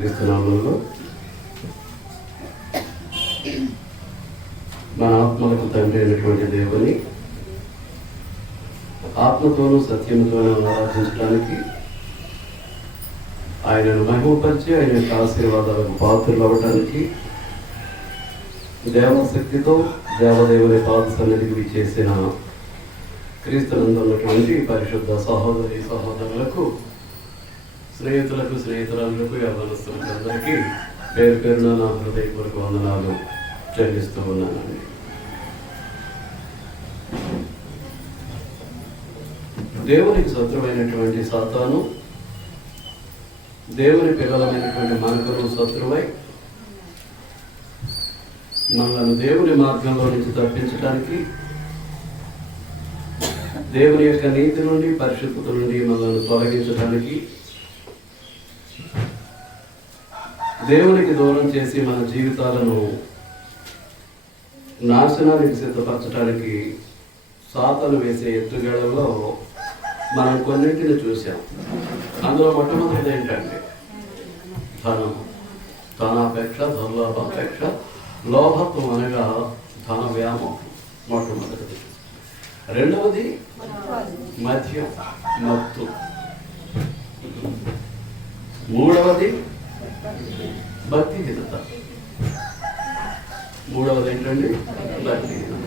క్రీస్తునామంలో మన ఆత్మలకు తండ్రి అయినటువంటి దేవుని ఆత్మతోనూ సత్యముతోనూ ఆరాధించడానికి, ఆయనను మహిమపరిచి ఆయన యొక్క ఆశీర్వాదాలకు పాత్రలు అవ్వడానికి దేవశక్తితో దేవదేవుని పాద సన్నిధికి విచ్చేసిన క్రీస్తునందున్నటువంటి పరిశుద్ధ సహోదరి సహోదరులకు, స్నేహితులకు స్నేహితురాలకు, యవ్వనస్తులకు అందరికీ పేరు పేరున నా హృదయపూర్వక వందనాలు చెల్లిస్తూ ఉన్నానండి. దేవునికి శత్రువైనటువంటి సాతాను దేవుని పిల్లలమైనటువంటి మనకును శత్రువై మనలను దేవుని మార్గంలో నుంచి తప్పించడానికి, దేవుని యొక్క నీతి నుండి పరిశుద్ధత నుండి మనల్ని తొలగించడానికి, దేవునికి దూరం చేసి మన జీవితాలను నాశనానికి సిద్ధపరచడానికి సాతాను వేసే ఎత్తుగడలో మనం కొన్నింటిని చూసాం. అందులో మొట్టమొదటిది ఏంటంటే ధనం, ధనాపేక్ష, ధనలాభాపేక్ష, లోభత్వం అనగా ధన వ్యామోహం మొట్టమొదటిది. రెండవది మద్యం, మత్తు. మూడవది భక్తిహీనత. మూడవది ఏంటండి? భక్తిహీనత.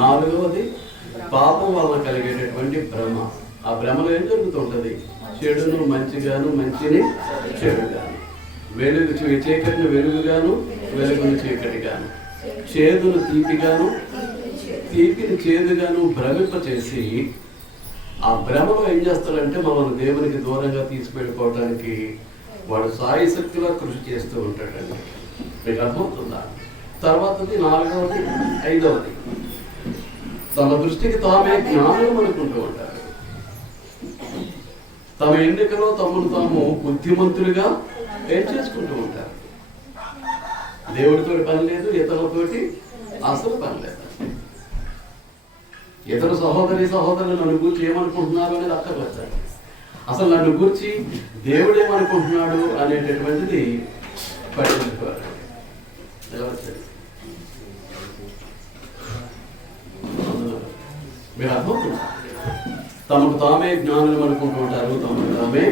నాలుగవది పాపం వలన కలిగేటటువంటి భ్రమ. ఆ భ్రమలో ఏం జరుగుతుంటుంది? చెడును మంచిగాను, మంచిని చెడుగాను, వెలుగు చీకటిని వెలుగుగాను, వెలుగును చీకటిగాను, చేదును తీపిగాను, తీపిని చేదుగాను భ్రమింపచేసి ఆ భ్రమలో ఏం చేస్తాడంటే మనల్ని దేవునికి దూరంగా తీసుకెళ్ళిపోవడానికి వాడు సాయశక్తిగా కృషి చేస్తూ ఉంటాడండి. మీకు అర్థమవుతుందా? తర్వాతది నాలుగవది, ఐదవది తమ దృష్టికి తామే జ్ఞానం అనుకుంటూ ఉంటారు. తమ ఎన్నికలో తమను తాము బుద్ధిమంతులుగా ఏం చేసుకుంటూ ఉంటారు. దేవుడితో పని లేదు, ఇతరులతోటి అసలు పని లేదు. ఇతర సహోదరులు నన్ను గురించి ఏమనుకుంటున్నారు అనేది అక్కర్లేదు. అసలు నన్ను గురించి దేవుడు ఏమనుకుంటున్నాడు అనేటటువంటిది పట్టించుకోవాలి. మీరు అర్థమవుతుంది. తమకు తామే జ్ఞానులు అనుకుంటూ ఉంటారు, తమకు తామే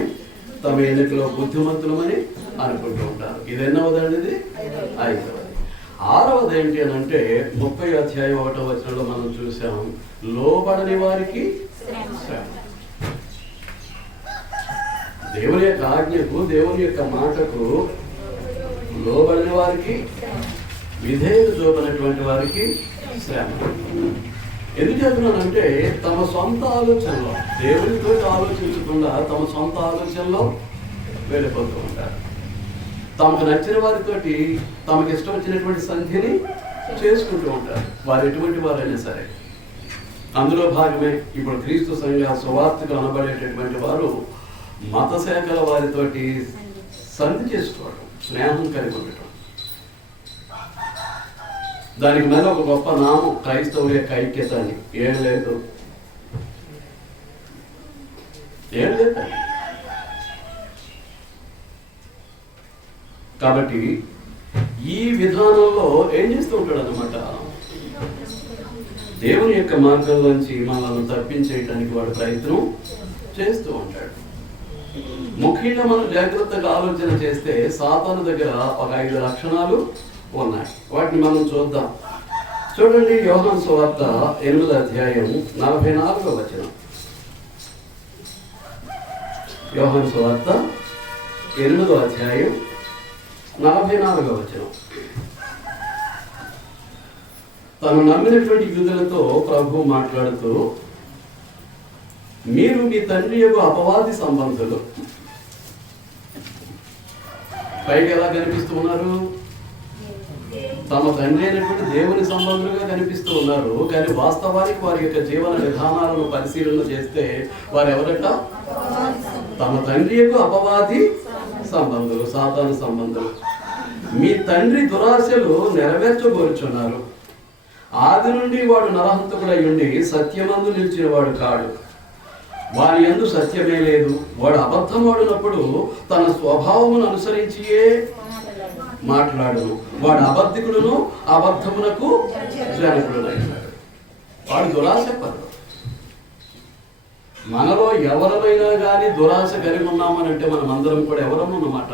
తమ ఎన్నికలో బుద్ధిమంతులమని అనుకుంటూ ఉంటారు. ఇది ఎన్నవదండి? ఇది ఐదవది. ఆరవది ఏంటి అని అంటే 30వ అధ్యాయం 1వ వచనంలో మనం చూసాం, లోబడని వారికి శ్రమ. దేవుని యొక్క ఆజ్ఞకు, దేవుని యొక్క మాటకు లోబడని వారికి, విధేయత చూపనటువంటి వారికి శ్రమ. ఎందుకు చెప్తున్నానంటే తమ సొంత ఆలోచనలో, దేవునితో ఆలోచించకుండా తమ సొంత ఆలోచనలో వెళ్ళిపోతూ ఉంటారు. తమకు నచ్చిన వారితోటి తమకు ఇష్టం వచ్చినటువంటి సంధిని చేసుకుంటూ ఉంటారు. వారు ఎటువంటి వారైనా సరే. అందులో భాగమే ఇప్పుడు క్రీస్తు సంఘ సువార్తకు అనబడేటటువంటి వారు మత శాఖల వారితోటి సంధి చేసుకోవడం, స్నేహం కలిగి ఉండటం. దానికి మీద ఒక గొప్ప నామం క్రైస్తవుల యొక్క ఐక్యత అని. ఏం లేదు. కాబట్టి ఈ విధానంలో ఏం చేస్తూ ఉంటాడు అన్నమాట, దేవుని యొక్క మార్గంలోంచి మనల్ని తప్పించేయడానికి వాడు ప్రయత్నం చేస్తూ ఉంటాడు. ముఖ్యంగా మనం జాగ్రత్తగా ఆలోచన చేస్తే సాతాను దగ్గర ఒక 5 లక్షణాలు ఉన్నాయి. వాటిని మనం చూద్దాం. చూడండి, యోహాను సువార్త 8వ అధ్యాయం 44వ వచనం. యోహాను సువార్త 8వ అధ్యాయం 44వ వచనం. తను నమ్మినటువంటి యూదులతో ప్రభువు మాట్లాడుతూ, మీరు మీ తండ్రి యొక్క అపవాది సంబంధులు. పైకి ఎలా కనిపిస్తూ ఉన్నారు? తమ తండ్రి అయినటువంటి దేవుని సంబంధులుగా కనిపిస్తూ ఉన్నారు. కానీ వాస్తవానికి వారి యొక్క జీవన విధానాలను పరిశీలన చేస్తే వారు ఎవరట? తమ తండ్రి యొక్క అపవాది సంబంధులు, సాతాను సంబంధులు. మీ తండ్రి దురాశలు నెరవేర్చబోరుచున్నారు. ఆది నుండి వాడు నరహంతకుడై ఉండి సత్యమందు నిలిచిన వాడు కాడు. వారి యందు సత్యమే లేదు. వాడు అబద్ధమాడినప్పుడు తన స్వభావమును అనుసరించియే మాట్లాడును. వాడు అబద్ధికుడును అబద్ధమునకు జనకుడునైనాడు. వాడు దురాశపరుడు. మనలో ఎవరైనా కానీ దురాశ కలిగి ఉన్నామని అంటే మనం అందరం కూడా ఎవరన్నమాట,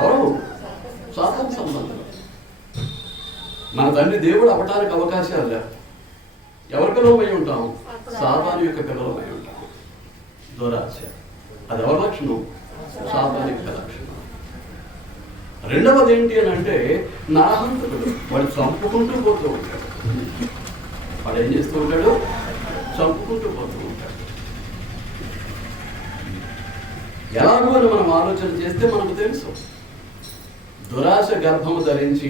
ఎవరు సాతాను సంబంధం. మన తండ్రి దేవుడు అవ్వటానికి అవకాశాలు లేవు. ఎవరి పిల్లలమై ఉంటాం? సాతాను యొక్క పిల్లలమై ఉంటాం. దురాశ అది ఎవరి లక్షణం? సాతాను యొక్క లక్షణం. రెండవది ఏంటి అని అంటే నరహంతకుడు. వాడు చంపుకుంటూ పోతూ ఉంటాడు. వాడు ఏం చేస్తూ ఉంటాడు? చంపుకుంటూ పోతూ ఉంటాడు. ఎలాగో అని మనం ఆలోచన చేస్తే మనకు తెలుసు, దురాశ గర్భము ధరించి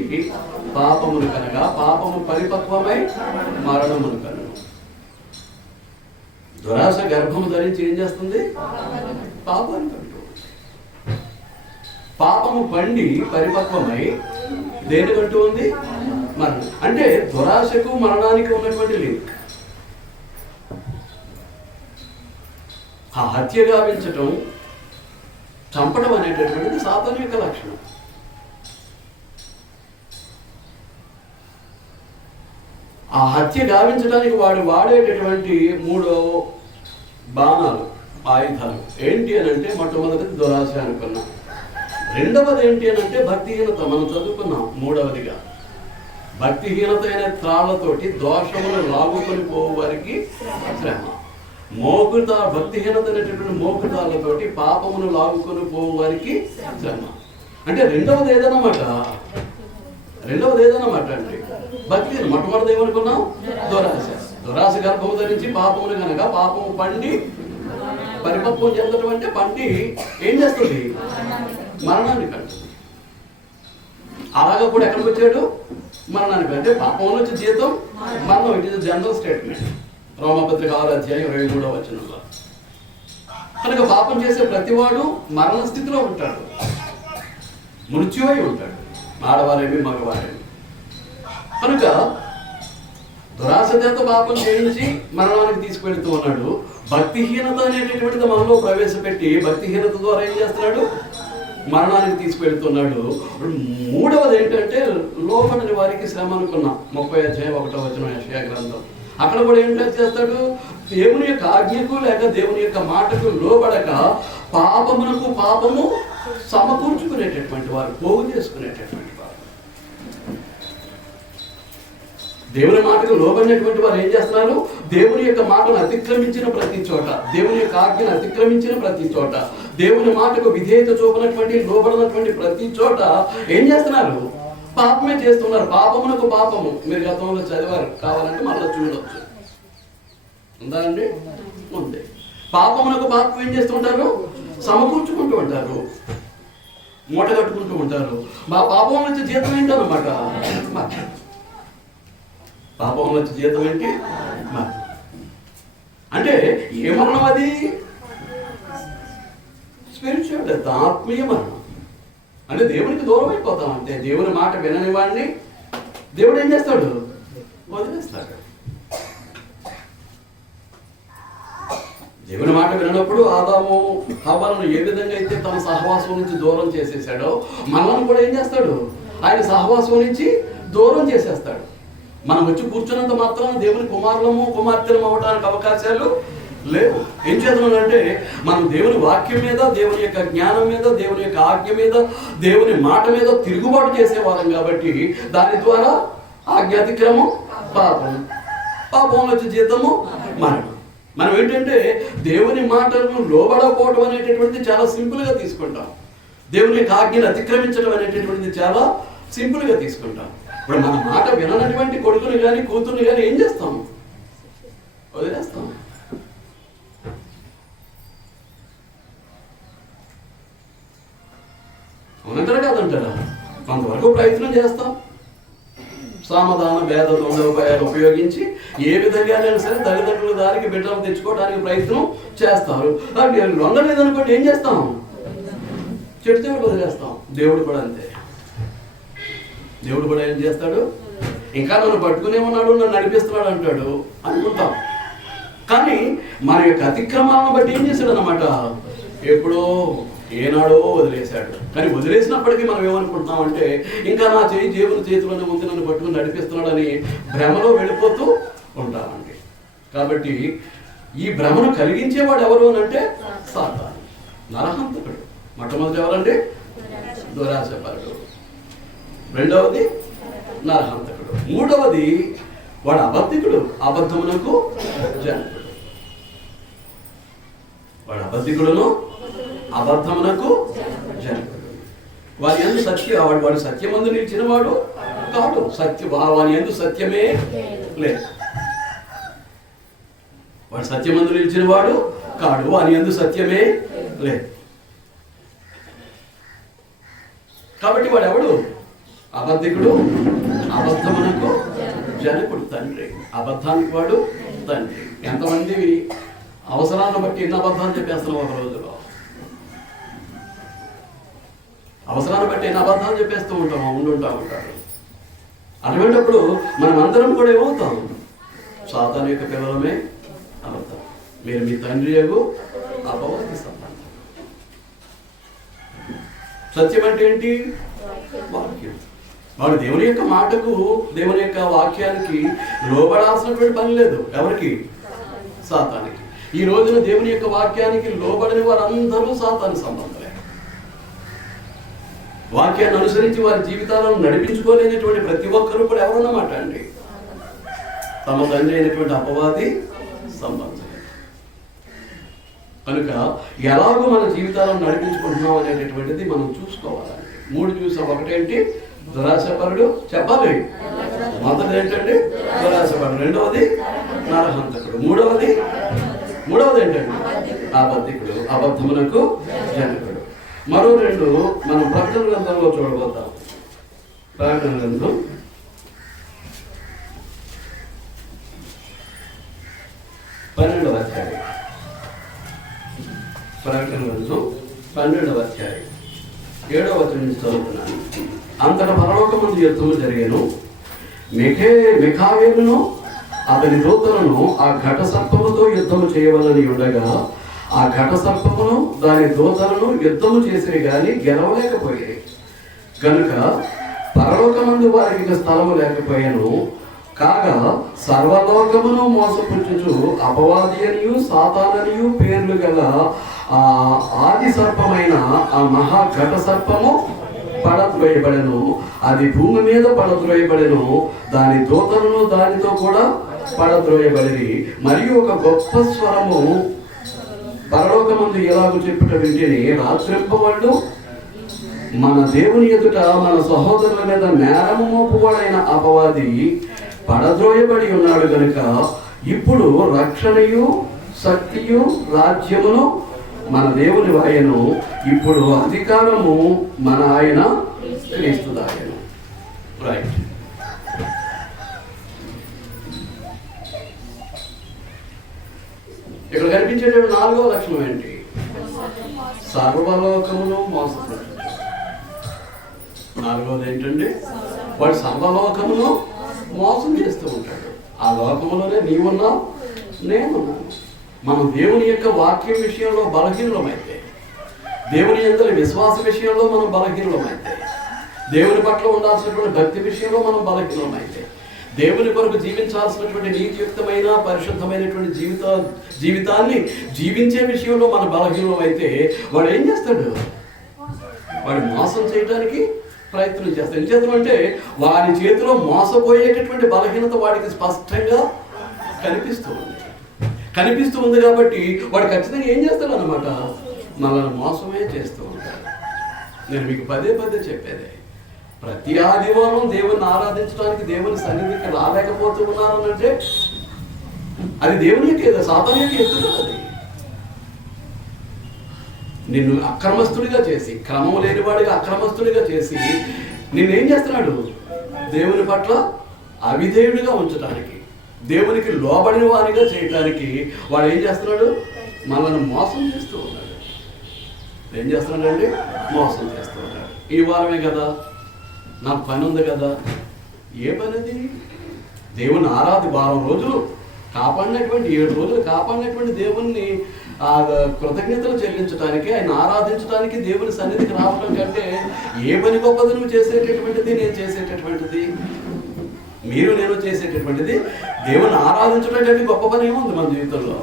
పాపమును కనగా పాపము పరిపక్వమై మరణమును కనును. దురాశ గర్భము ధరించి ఏం చేస్తుంది? పాపాన్ని కంటూ. పాపము పండి పరిపక్వమై దేనికంటూ ఉంది? మరణం. అంటే దురాశకు మరణానికి ఉన్నటువంటి లింక్. ఆ హత్య గావించటం, చంపడం అనేటటువంటిది సాతాను యొక్క లక్షణం. ఆ హత్య గావించడానికి వాడు వాడేటటువంటి 3 బాణాలు, ఆయుధాలు ఏంటి అని అంటే మొట్టమొదటిది దురాశ అనుకున్నాం. రెండవది ఏంటి అని అంటే భక్తిహీనత. మనం చదువుకున్నాం. మూడవదిగా భక్తిహీనత అయిన త్రాళ్లతోటి దోషములు లాగుకొని పోవు వారికి శ్రమ. భక్తిహీనత అనేటటువంటి మోకుతాళ్లతోటి పాపమును లాగుకొని పోవు వారికి శ్రమ. అంటే రెండవది ఏదన్నమాట అండి భక్తి. మొట్టమొదటి ఏమనుకున్నాం? దురాశ. దురాశ గర్భము ధరించి పాపమును కనుక పాపము పండి పరిపక్వం చెందడం అంటే పండి ఏం చేస్తుంది? మరణాన్ని కంటుంది. అలాగా కూడా ఎక్కడికి వచ్చాడు? మరణానికి. అంటే పాపం నుంచి జీతం మరణం. It is general statement. రోమపత్రిక 6:23 కనుక పాపం చేసే ప్రతివాడు మరణ స్థితిలో ఉంటాడు, మృత్యువై ఉంటాడు, ఆడవారేమి మగవారేమి. కనుక దురాశతో పాపం చేయించి మరణానికి తీసుకెళ్తూ ఉన్నాడు. భక్తిహీనత అనేటటువంటిది మనలో ప్రవేశపెట్టి భక్తిహీనత ద్వారా ఏం చేస్తున్నాడు? మరణానికి తీసుకెళ్తున్నాడు. మూడవది ఏంటంటే లోబడని వారికి శ్రమ అనుకున్నాం. 30:1 యెషయా గ్రంథం. అక్కడ కూడా ఏం చేస్తాడు? దేవుని యొక్క ఆజ్ఞకు లేక దేవుని యొక్క మాటకు లోబడక పాపమునకు పాపము సమకూర్చుకునేటటువంటి వారు, పోగు చేసుకునేటటువంటి వారు. దేవుని మాటకు లోబడినటువంటి వారు ఏం చేస్తున్నారు? దేవుని యొక్క మాటను అతిక్రమించిన ప్రతి చోట, దేవుని యొక్క ఆజ్ఞను అతిక్రమించిన ప్రతి చోట, దేవుని మాటకు విధేయత చూపనటువంటి లోబడినటువంటి ప్రతి చోట ఏం చేస్తున్నారు? పాపమే చేస్తున్నారు. పాపమునకు పాపము. మీరు గతంలో చదివారు, కావాలంటే మళ్ళీ చూడవచ్చు. ఉందా అండి? ఉంది. పాపమునకు పాపం ఏం చేస్తుంటారు? సమకూర్చుకుంటూ ఉంటారు, మూట కట్టుకుంటూ ఉంటారు. మా పాపం నుంచి జీతం ఏంటన్నమాట? పాపం నుంచి జీతం ఏంటి? అంటే ఏ మరణం అది? స్పిరిచువల్ డెత్, ఆత్మీయ మరణం. అంటే దేవునికి దూరం అయిపోతాం. అంటే దేవుని మాట వినని వాడిని దేవుడు ఏం చేస్తాడు? వదిలేస్తాడు. దేవుని మాట వినప్పుడు ఆదాము హవ్వలను ఏ విధంగా అయితే తన సహవాసం నుంచి దూరం చేసేసాడో మనల్ని కూడా ఏం చేస్తాడు? ఆయన సహవాసం నుంచి దూరం చేసేస్తాడు. మనం వచ్చి కూర్చున్నంత మాత్రం దేవుని కుమారులము కుమార్తెలు అవ్వడానికి అవకాశాలు లేవు. ఏం చేద్దామంటే మనం దేవుని వాక్యం మీద, దేవుని యొక్క జ్ఞానం మీద, దేవుని యొక్క ఆజ్ఞ మీద, దేవుని మాట మీద తిరుగుబాటు చేసేవాళ్ళం కాబట్టి దాని ద్వారా ఆజ్ఞాతిక్రమం పాపం, పాపం వచ్చి జీతము మరణం. మనం ఏంటంటే దేవుని మాటలను లోబడకపోవడం అనేటటువంటిది చాలా సింపుల్గా తీసుకుంటాం. దేవుని యొక్క ఆజ్ఞను అతిక్రమించడం అనేటటువంటిది చాలా సింపుల్గా తీసుకుంటాం. ఇప్పుడు మన మాట విననటువంటి కొడుకుని కానీ కూతుర్ని కానీ ఏం చేస్తాం? వదిలేస్తాం. అవునంటారా కాదంటారా? కొంతవరకు ప్రయత్నం చేస్తాం. సామధాన భేద దొండోపాయాలు ఉపయోగించి ఏ విధంగానైనా సరే తల్లిదండ్రుల దారికి బిడ్డలు తెచ్చుకోవడానికి ప్రయత్నం చేస్తారు. లొంగలేదనుకోండి ఏం చేస్తాం? చెడు చెవులు వదిలేస్తాం. దేవుడు కూడా అంతే. దేవుడు కూడా ఏం చేస్తాడు? ఇంకా నన్ను పట్టుకునే ఉన్నాడు, నన్ను నడిపిస్తున్నాడు అంటాడు అనుకుంటాం. కానీ మన యొక్క అతిక్రమాలను బట్టి ఏం చేశాడు అనమాట, ఎప్పుడో ఏనాడో వదిలేశాడు. కానీ వదిలేసినప్పటికీ మనం ఏమనుకుంటున్నామంటే ఇంకా నా జేబుల చేతిలోనే ఉంది, నన్ను పట్టుకుని నడిపిస్తున్నాడని భ్రమలో వెళ్ళిపోతూ ఉంటామండి. కాబట్టి ఈ భ్రమను కలిగించేవాడు ఎవరు అని అంటే సాతాను, నరహంతకుడు. మొట్టమొదటి ఎవరండి? దురాశపరుడు. రెండవది నరహంతకుడు. మూడవది వాడు అబద్ధికుడు, అబద్ధమునకు జనకుడు. వాడు అబద్ధికుడును అబద్ధమునకు జనకుడు. వారి యందు వాడు సత్యమందు నిలిచిన వాడు కాడు. వాని యందు సత్యమే లేదు. వాడు సత్యమందు నిలిచిన వాడు కాడు, వాని యందు సత్యమే లేదు. కాబట్టి వాడు ఎవడు? అబద్ధికుడు, అబద్ధమునకు జనకుడు, తండ్రి. అబద్ధానికి వాడు తండ్రి. ఎంతమంది అవసరాన్ని బట్టి ఎన్ని అబద్ధాలు చెప్పేస్తున్నాం ఒక రోజులో. అవసరాన్ని బట్టి ఎన్ని అబద్ధాలు చెప్పేస్తూ ఉంటాము, ఉంటారు. అటువంటిప్పుడు మనం అందరం కూడా ఏమవుతాం? సాతాను యొక్క పిల్లలమే అబద్ధం. మీరు మీ తండ్రి యొక్క అపవాది సంబంధం. సత్యం అంటే ఏంటి? వాక్యం. వాడు దేవుని యొక్క మాటకు, దేవుని యొక్క వాక్యానికి లోబడాల్సినటువంటి పని లేదు. ఎవరికి? సాతానికి. ఈ రోజున దేవుని యొక్క వాక్యానికి లోబడని వారందరూ సాతాను సంబంధమే. వాక్యాన్ని అనుసరించి వారి జీవితాలను నడిపించుకోలేనటువంటి ప్రతి ఒక్కరూ కూడా ఎవరన్నమాట అండి? తమ తండ్రి అయినటువంటి అపవాది సంబంధం. కనుక ఎలాగో మన జీవితాలను నడిపించుకుంటున్నాం అనేటటువంటిది మనం చూసుకోవాలండి. 3 చూసాం. ఒకటేంటి? దురాశపరుడు. చెప్పాలి. మొదటిది ఏంటండి? దురాశపరుడు. రెండవది నరహంతకుడు. మూడవది ఏంటండి? అబద్ధికుడు, అబద్ధమునకు జనకుడు. మరో 2 మనం ప్రకటన గ్రంథంలో చూడబోతాం. ప్రకటన గ్రంథం 12వ అధ్యాయం. ప్రకటన గ్రంథం 12వ అధ్యాయం 7వ వచనం నుంచి చదువుతున్నాను. అంతట పరలోకమందు యుద్ధము జరిగెను. మిఖాయేలును అతని దూతలను ఆ ఘట సర్పముతో యుద్ధము చేయవలని ఉండగా ఆ ఘట సర్పమును దాని దూతలను యుద్ధము చేసిరి గాని గెలవలేకపోయాయి. కనుక పరలోకమందు వారికి స్థలము లేకపోయాను. కాగా సర్వలోకమును మోసపుచ్చుచు అపవాది అనియు సాతాననియు పేర్లు గల ఆ ఆది సర్పమైన ఆ మహా ఘట సర్పము పడద్రోయబడెను. అది భూమి మీద పడద్రోయబడెను. దాని దూతలను దానితో కూడా పడద్రోయబడి. మరియు ఒక గొప్ప స్వరము పరలోకమందు ఎలాగో చెప్పుట వింటిని, రాత్రింపవళ్ళు మన దేవుని ఎదుట మన సహోదరుల మీద నేరము మోపువాడైన అపవాది పడద్రోయబడి ఉన్నాడు గనుక ఇప్పుడు రక్షణయు శక్తియు రాజ్యమును మన దేవుని వాయను. ఇప్పుడు అధికారము మన ఆయన క్రీస్తు దాయను. రైట్. ఇక్కడ కనిపించేటువంటి 4వ లక్షణం ఏంటి? సర్వలోకమును మోసపుచ్చు. 4వది ఏంటండి? వాడు సర్వలోకమును మోసం చేస్తూ ఉంటాడు. ఆ లోకములోనే నీవున్నావు, నేనున్నాను. మనం దేవుని యొక్క వాక్యం విషయంలో బలహీనులమైతే, దేవుని యందలి విశ్వాస విషయంలో మనం బలహీనులమైతే, దేవుని పట్ల ఉండాల్సినటువంటి భక్తి విషయంలో మనం బలహీనులమైతే, దేవుని కొరకు జీవించాల్సినటువంటి నీతియుక్తమైన పరిశుద్ధమైనటువంటి జీవితాన్ని జీవించే విషయంలో మన బలహీనమైతే వాడు ఏం చేస్తాడు? వాడు మోసం చేయడానికి ప్రయత్నం చేస్తాడు. ఏం చేద్దాం అంటే వాడి చేతిలో మోసపోయేటటువంటి బలహీనత వాడికి స్పష్టంగా కనిపిస్తూ ఉంది కాబట్టి వాడు ఖచ్చితంగా ఏం చేస్తాడు అన్నమాట? మనల్ని మోసమే చేస్తూ ఉంటాడు. నేను మీకు పదే చెప్పేదే, ప్రతి ఆదివారం దేవుని ఆరాధించడానికి దేవుని సన్నిధికి రాలేకపోతూ ఉన్నాను అంటే అది దేవుని యొక్క సాతాను యొక్క ఎత్తుదల. అది నిన్ను అక్రమస్తుడిగా చేసి, క్రమం లేనివాడిగా అక్రమస్తుడిగా చేసి నిన్నేం చేస్తున్నాడు? దేవుని పట్ల అవిధేయుడిగా ఉంచడానికి, దేవునికి లోబడిన వారిగా చేయడానికి వాడు ఏం చేస్తున్నాడు? మనల్ని మోసం చేస్తూ ఉన్నాడు. ఏం చేస్తున్నాడండి? మోసం చేస్తూ ఉన్నాడు. ఈ వారమే కదా, నాకు పని ఉంది కదా. ఏ పని అది? దేవుని వారం రోజులు కాపాడినటువంటి 7 రోజులు కాపాడినటువంటి దేవుణ్ణి కృతజ్ఞతలు చెల్లించడానికి, ఆయన ఆరాధించడానికి దేవుని సన్నిధికి రావడం కంటే ఏ పని గొప్పది నువ్వు చేసేటటువంటిది, నేను చేసేటటువంటిది, మీరు నేను చేసేటటువంటిది దేవుని ఆరాధించడం కంటే గొప్ప పని ఏముంది మన జీవితంలో?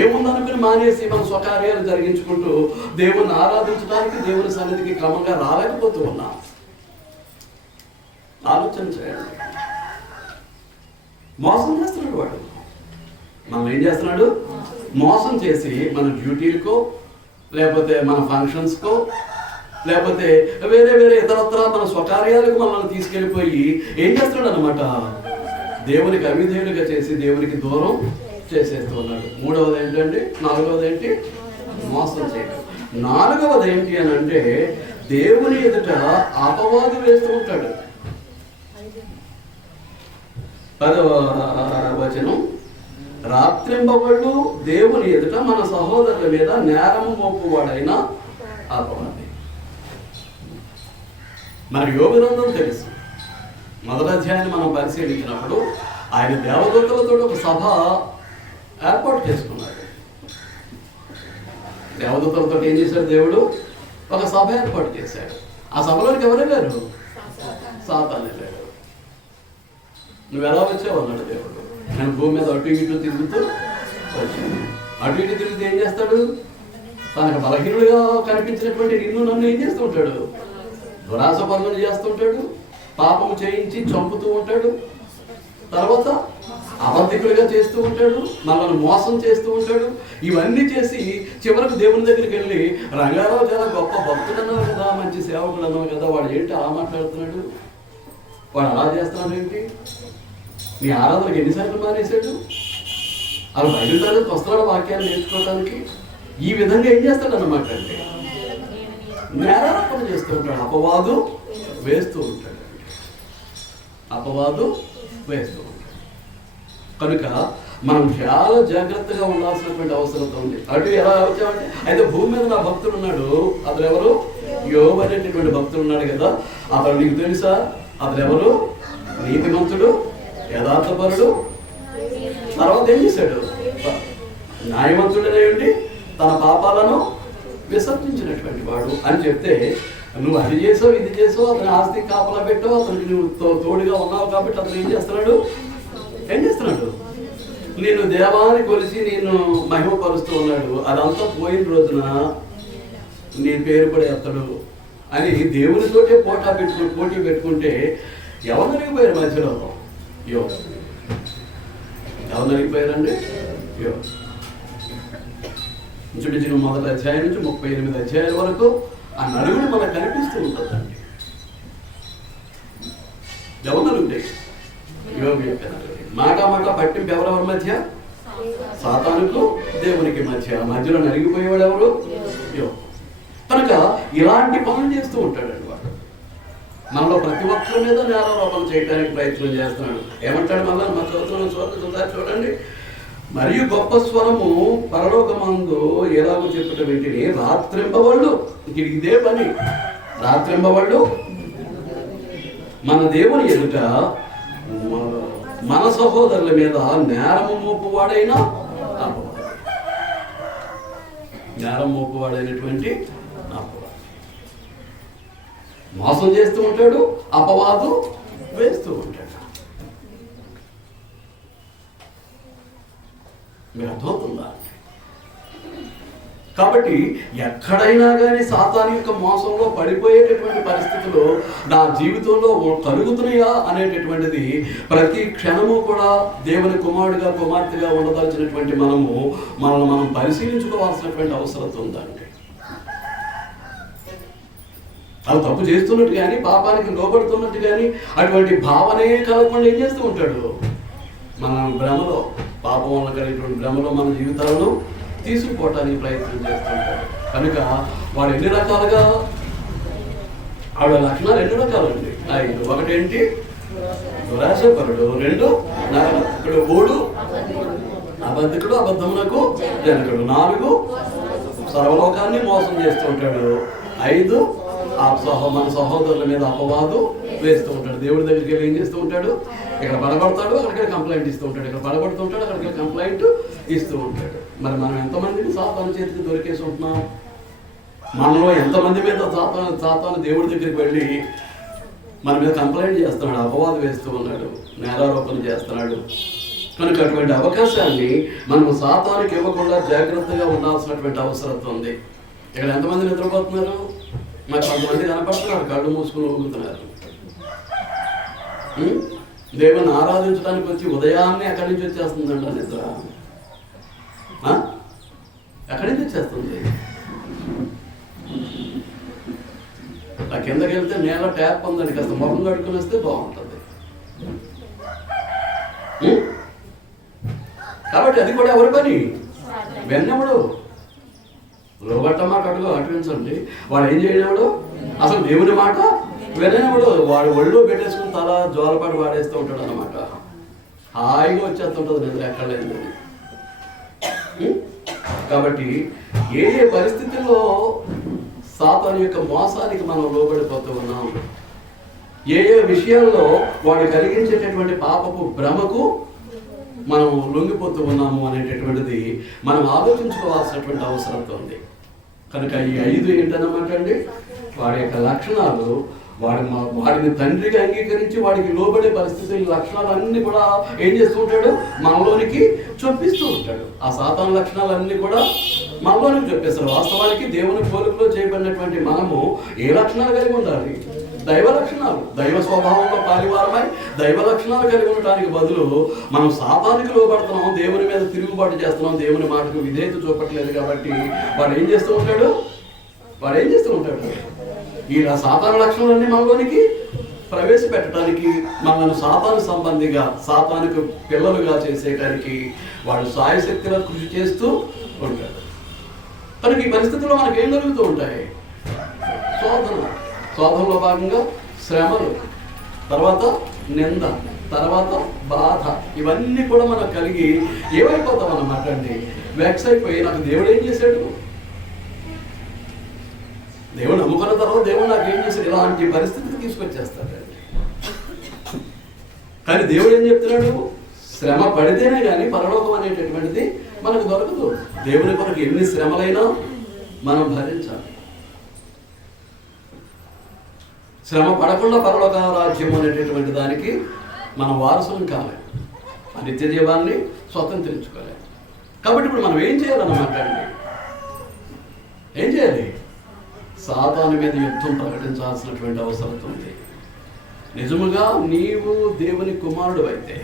ఏముందనుకుని మానేసి మన స్వకార్యాలు జరిగించుకుంటూ దేవుణ్ణి ఆరాధించడానికి, దేవుని సన్నిధికి క్రమంగా రాలేకపోతూ ఉన్నాం. ఆలోచన చేయండి. మోసం చేస్తున్నాడు వాడు. మనం ఏం చేస్తున్నాడు? మోసం చేసి మన డ్యూటీలకో, లేకపోతే మన ఫంక్షన్స్కో, లేకపోతే వేరే వేరే ఇతరత్ర మన స్వకార్యాలకు మనల్ని తీసుకెళ్ళిపోయి ఏం చేస్తున్నాడు అనమాట? దేవునికి అవిధేయులుగా చేసి దేవునికి దూరం చేసేస్తూ ఉన్నాడు. 3వది ఏంటంటే, 4వది ఏంటి? మోసం చేయడం. 4వది ఏంటి అని అంటే, దేవుని ఎదుట అపవాదు వేస్తూ ఉంటాడు. 10వ వచనం, రాత్రింబవళ్ళు దేవుని ఎదుట మన సహోదరుల మీద నేరము మోపువాడైన అపవాది. మనకు యోబు గ్రంథం తెలుసు. 1వ అధ్యాయాన్ని మనం పరిశీలించినప్పుడు ఆయన దేవదూతలతో ఒక సభ ఏర్పాటు చేసుకున్నాడు. దేవదూతలతో ఏం చేశాడు? దేవుడు ఒక సభ ఏర్పాటు చేశాడు. ఆ సభలోకి ఎవరు వెళ్ళారు? సాతాను వెళ్ళాడు. నువ్వు ఎలా వచ్చావు అన్నాడు దేవుడు. నేను భూమి మీద అటు ఇటు తిరుగుతూ వచ్చాను. అటు ఇటు తిరుగుతూ ఏం చేస్తాడు? తనకు బలహీనుడిగా కనిపించినటువంటి నిన్ను నన్ను ఏం చేస్తూ ఉంటాడు? దురాశ పనులు చేస్తుంటాడు, పాపము చేయించి చంపుతూ ఉంటాడు, తర్వాత అబద్ధికుడిగా చేస్తూ ఉంటాడు, మనల్ని మోసం చేస్తూ ఉంటాడు. ఇవన్నీ చేసి చివరకు దేవుని దగ్గరికి వెళ్ళి, రంగారావు చాలా గొప్ప భక్తుడు అన్నావు కదా, మంచి సేవకుడు అన్నావు కదా, వాడు ఏంటి అలా మాట్లాడుతున్నాడు, వాడు అలా చేస్తున్నాడు ఏంటి, నీ ఆరాధనకు ఎన్నిసార్లు మానేశాడు, అలా బయట తరగతి వస్తున్నాడు వాక్యాన్ని నేర్చుకోవడానికి. ఈ విధంగా ఏం చేస్తాడు అన్నమాట అంటే నేరారోపణ చేస్తూ ఉంటాడు. అపవాదు వేస్తూ ఉంటాడు. అపవాదు వేస్తూ ఉంటాడు. కనుక మనం చాలా జాగ్రత్తగా ఉండాల్సినటువంటి అవసరం ఉంది. అటు ఎలా వచ్చామంటే, అయితే భూమి మీద నా భక్తుడు ఉన్నాడు. అతను ఎవరు? యోబు అనేటటువంటి భక్తుడు ఉన్నాడు కదా. అతను నీకు తెలుసా? అతను ఎవరు? నీతిమంతుడు, యథార్థపరుడు, తర్వాత ఏం చేశాడు? న్యాయవంతుడనే ఉండి తన పాపాలను విసర్జించినటువంటి వాడు అని చెప్తే, నువ్వు అది చేసావు, ఇది చేసావు, అతని ఆస్తి కాపలా పెట్టావు, అతనికి నువ్వు తోడుగా ఉన్నావు కాబట్టి అతను ఏం చేస్తున్నాడు? నేను దేవాన్ని కొలిసి నేను మహిమపరుస్తూ ఉన్నాడు. అదంతా పోయిన రోజున నీ పేరు కూడా ఎత్తడు అని దేవునితోటే పోటీ పెట్టుకుంటే ఎవరు నలిగిపోయారు మధ్యలో? ఎవరు నలిగిపోయారండి? ఇంచుమించు 1వ అధ్యాయం నుంచి 38 అధ్యాయాల వరకు ఆ నలుగుడు మనకు కనిపిస్తూ ఉంటుందండి. ఎవరు నలుగుతాయి? యోబు యొక్క నలుగురు. మాట పట్టింపు ఎవరెవరి మధ్య? సాతానుకు దేవునికి మధ్యలో నలిగిపోయేవాడు ఎవరు? యోబు. కనుక ఇలాంటి పనులు చేస్తూ ఉంటాడండి వాడు. మనలో ప్రతి ఒక్కరి మీద నేరారోపణ చేయడానికి ప్రయత్నం చేస్తున్నాడు. ఏమంటాడు? మళ్ళీ మా చదువుతున్న చూడండి. మరియు గొప్ప స్వరము పరలోకమందు ఎలాగో చెప్పటం ఏంటి? రాత్రింబవళ్ళు, ఇదే పని, రాత్రింబవళ్ళు మన దేవుని ఎదుట మన సహోదరుల మీద నేరము మోపువాడైనా నేరం మోపువాడైనటువంటి అపవాది మోసం చేస్తూ ఉంటాడు, అపవాదు వేస్తూ ఉంటాడు. మీరు అర్థమవుతుందా? కాబట్టి ఎక్కడైనా కానీ సాతాను యొక్క మోసంలో పడిపోయేటటువంటి పరిస్థితులు నా జీవితంలో కలుగుతున్నాయా అనేటటువంటిది ప్రతి క్షణము కూడా దేవుని కుమారుడిగా కుమార్తెగా ఉండదలిచినటువంటి మనల్ని మనం పరిశీలించుకోవాల్సినటువంటి అవసరం ఉందండి. అది తప్పు చేస్తున్నట్టు కానీ, పాపానికి లోబడుతున్నట్టు కానీ అటువంటి భావనే కలగకుండా ఏం చేస్తూ ఉంటాడు? మన భ్రమలో, పాపం వల్ల కలిగినటువంటి భ్రమలో మన జీవితాలను తీసుకుపోవటానికి ప్రయత్నం చేస్తుంటాడు. కనుక వాడు ఎన్ని రకాలుగా, ఆవిడ లక్షణాలు ఎన్ని రకాలండి? 5. ఒకటేంటి? దురాశపరుడు. 2 నరహంతకుడు. 3 అబద్ధికుడు, అబద్ధమునకు జనకుడు. 4 సర్వలోకాన్ని మోసం చేస్తూ ఉంటాడు. 5 మన సహోదరుల మీద అపవాదు వేస్తూ ఉంటాడు. దేవుడి దగ్గరికి వెళ్ళి ఏం చేస్తూ ఉంటాడు? ఇక్కడ పడగొడతాడు, అక్కడికి కంప్లైంట్ ఇస్తూ ఉంటాడు, ఇక్కడ పడగొడుతుంటాడు, అక్కడికి కంప్లైంట్ ఇస్తూ ఉంటాడు. మరి మనం ఎంతమందిని సాతాను చేతికి దొరికేసి ఉంటున్నాం? మనలో ఎంతమంది మీద సాతాను దేవుడి దగ్గరికి వెళ్ళి మన మీద కంప్లైంట్ చేస్తున్నాడు, అపవాదం వేస్తూ ఉన్నాడు, నేరారోపణ చేస్తున్నాడు. కనుక అటువంటి అవకాశాన్ని మనం సాతానికి ఇవ్వకుండా జాగ్రత్తగా ఉండాల్సినటువంటి అవసరం ఉంది. ఇక్కడ ఎంతమంది నిద్రపోతున్నారు? మరి కొంతమంది కనపడుతున్నారు, కళ్ళు మూసుకుని ఊగుతున్నారు. దేవుని ఆరాధించడానికి వచ్చి ఉదయాన్నే ఎక్కడి నుంచి వచ్చేస్తుందంట నిద్ర? ఎక్కడి నుంచి వచ్చేస్తుంది? ఆ కిందకి వెళ్తే నేల ట్యాప్ ఉందండి, కాస్త మొహం కడుక్కుని వస్తే బాగుంటుంది. కాబట్టి అది కూడా ఎవరి పని? వెన్నెముడు. లోబట్ట మాట అటువించండి. వాడు ఏం చేయలేవాడు? అసలు దేవుని మాట విననివాడు. వాడు ఒళ్ళో పెట్టేసుకుని తల జోలపాటు వాడేస్తూ ఉంటాడు అన్నమాట. హాయిగా వచ్చేస్తుంటుంది నిద్ర ఎక్కడ లేదు. కాబట్టి ఏ ఏ పరిస్థితుల్లో సాతాను యొక్క మోసానికి మనం లోబడిపోతూ ఉన్నాం, ఏ ఏ విషయాల్లో వాడు కలిగించేటటువంటి పాపపు భ్రమకు మనం లొంగిపోతూ ఉన్నాము అనేటటువంటిది మనం ఆలోచించుకోవాల్సినటువంటి అవసరం ఉంది. కనుక ఈ 5 ఏంటన్నమాట అండి? వాడి యొక్క లక్షణాలు, వాడిని తండ్రిగా అంగీకరించి వాడికి లోబడే పరిస్థితుల లక్షణాలన్నీ కూడా ఏం చేస్తూ ఉంటాడు? మనలోనికి చొప్పిస్తూ ఉంటాడు. ఆ సాతాను లక్షణాలన్నీ కూడా మనలోనికి చొప్పిస్తాడు. వాస్తవానికి దేవుని పోలికలో చేయబడినటువంటి మనము ఏ లక్షణాలు కలిగి ఉండాలి? దైవ లక్షణాలు, దైవ స్వభావంలో పాలివారమై దైవ లక్షణాలు కలిగి ఉండటానికి బదులు మనం సాతానికి లోబడుతున్నాం, దేవుని మీద తిరుగుబాటు చేస్తున్నాం, దేవుని మాటకు విధేయత చూపట్లేదు. కాబట్టి వాడు ఏం చేస్తూ ఉంటాడు? ఇలా సాతాను లక్షణాలన్నీ మనలోనికి ప్రవేశపెట్టడానికి, మనల్ని సాతాను సంబంధిగా, సాతానికి పిల్లలుగా చేసేటానికి వాడు సాయశక్తిగా కృషి చేస్తూ ఉంటాడు. కనుక ఈ పరిస్థితుల్లో మనకేం జరుగుతూ ఉంటాయి? శోధనలో భాగంగా శ్రమలు, తర్వాత నింద, తర్వాత బాధ, ఇవన్నీ కూడా మనం కలిగి ఏమైపోతాం అన్నమాట అండి? వెక్స్ అయిపోయి, నాకు దేవుడు ఏం చేశాడు? దేవుడు నమ్ముకున్న తర్వాత దేవుడు నాకు ఏం చేశాడు? ఇలాంటి పరిస్థితికి తీసుకొచ్చేస్తాడండి. కానీ దేవుడు ఏం చెప్తున్నాడు? శ్రమ పడితేనే కానీ పరలోకం అనేటటువంటిది మనకు దొరకదు. దేవుని కొరకు ఎన్ని శ్రమలైనా మనం భరించాలి. శ్రమ పడకుండా పరలోక రాజ్యం అనేటటువంటి దానికి మనం వారసులం కావాలి, ఆ నిత్య జీవాన్ని స్వతంత్రించుకోవాలి. కాబట్టి ఇప్పుడు మనం ఏం చేయాలన్నమాట అండి? ఏం చేయాలి? సాతాను మీద యుద్ధం ప్రకటించాల్సినటువంటి అవసరం ఉంది. నిజముగా నీవు దేవుని కుమారుడు అయితే,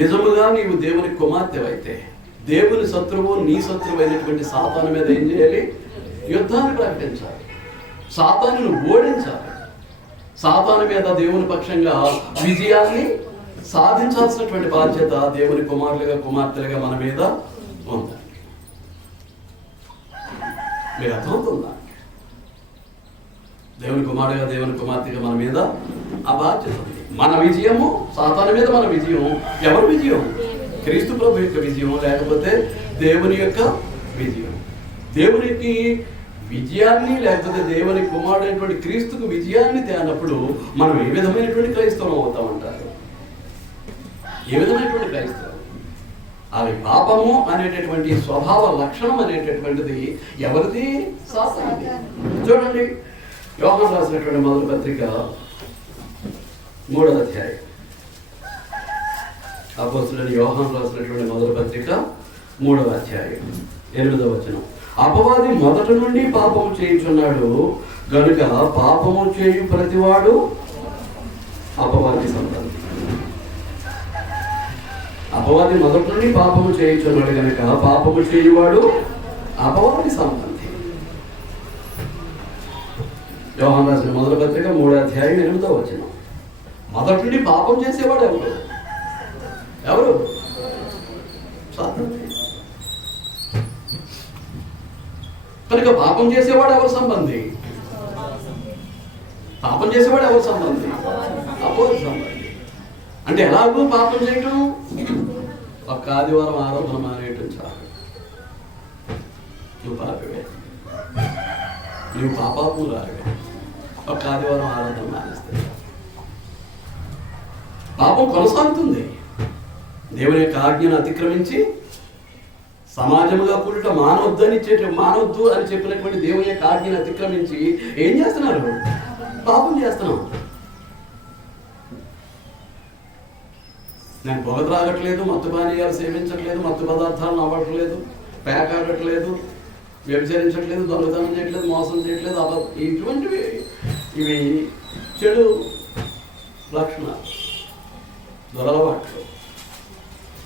నిజముగా నీవు దేవుని కుమార్తె అయితే, దేవుని శత్రువు నీ శత్రువు అయినటువంటి సాతాను మీద ఏం చేయాలి? యుద్ధాన్ని ప్రకటించాలి, సాతానును ఓడించాలి. సాతాను మీద దేవుని పక్షంగా విజయాన్ని సాధించాల్సినటువంటి బాధ్యత దేవుని కుమారులుగా కుమార్తెలుగా మన మీద ఉంది. మీకు అర్థమవుతుందా? దేవుని కుమారుడుగా దేవుని కుమార్తెగా మన మీద ఆ బాధ్యత ఉంది. మన విజయము, సాతాను మీద మన విజయం. ఎవరి విజయం? క్రీస్తు ప్రభు యొక్క విజయం, లేకపోతే దేవుని యొక్క విజయం. దేవునికి విజయాన్ని, లేకపోతే దేవుని కుమారుడైనటువంటి క్రీస్తుకు విజయాన్ని తేనప్పుడు మనం ఏ విధమైనటువంటి క్రైస్తవం అవుతామంటారు? ఏ విధమైనటువంటి క్రైస్తవం? అది పాపము అనేటటువంటి స్వభావ లక్షణం అనేటటువంటిది ఎవరిది? సాతానుది. చూడండి, యోహాను రాసినటువంటి మొదటి పత్రిక 3వ అధ్యాయం. అపోస్తలుడైన యోహాను రాసినటువంటి మొదటి పత్రిక 3వ అధ్యాయం 8వ వచనం. అపవాది మొదట నుండి పాపము చేయుచున్నాడు గనుక పాపము చేయు ప్రతివాడు అపవాది సంతానం. అపవాది మొదటి నుండి పాపము చేయుచున్నాడు గనుక పాపము చేయువాడు అపవాది సంతానం. యోహాను రాసిన మొదటి పత్రిక 3వ అధ్యాయం 8వ వచనం. మొదటి నుండి పాపం చేసేవాడు ఎవరు? సాతాను. కనుక పాపం చేసేవాడు ఎవరు సంబంధి? పాపం చేసేవాడు ఎవరు సంబంధి? అపవాది సంబంధి. అంటే ఎలాగో పాపం చేయటం? ఒక్క ఆదివారం ఆరాధన మానేయటం చాలు. నువ్వు పాపవే, నువ్వు పాపాత్మురాలివే. ఒక్క ఆదివారం ఆరాధన మానేస్తే పాపం కొనసాగుతుంది. దేవుని యొక్క ఆజ్ఞను అతిక్రమించి సమాజముగా కూడట మానవద్దు అని చెప్పినటువంటి దేవుని యొక్క ఆజ్ఞను అతిక్రమించి ఏం చేస్తున్నారు? పాపం చేస్తున్నాం. నేను పొగ త్రాగట్లేదు, మత్తు పానీయాలు సేవించట్లేదు, మత్తు పదార్థాలు నవ్వట్లేదు, పేకాడట్లేదు, వ్యభిచరించట్లేదు, దొంగతనం చేయట్లేదు, మోసం చేయట్లేదు, ఇటువంటివి ఇవి చెడు లక్షణాలు, దురలవాట్లు,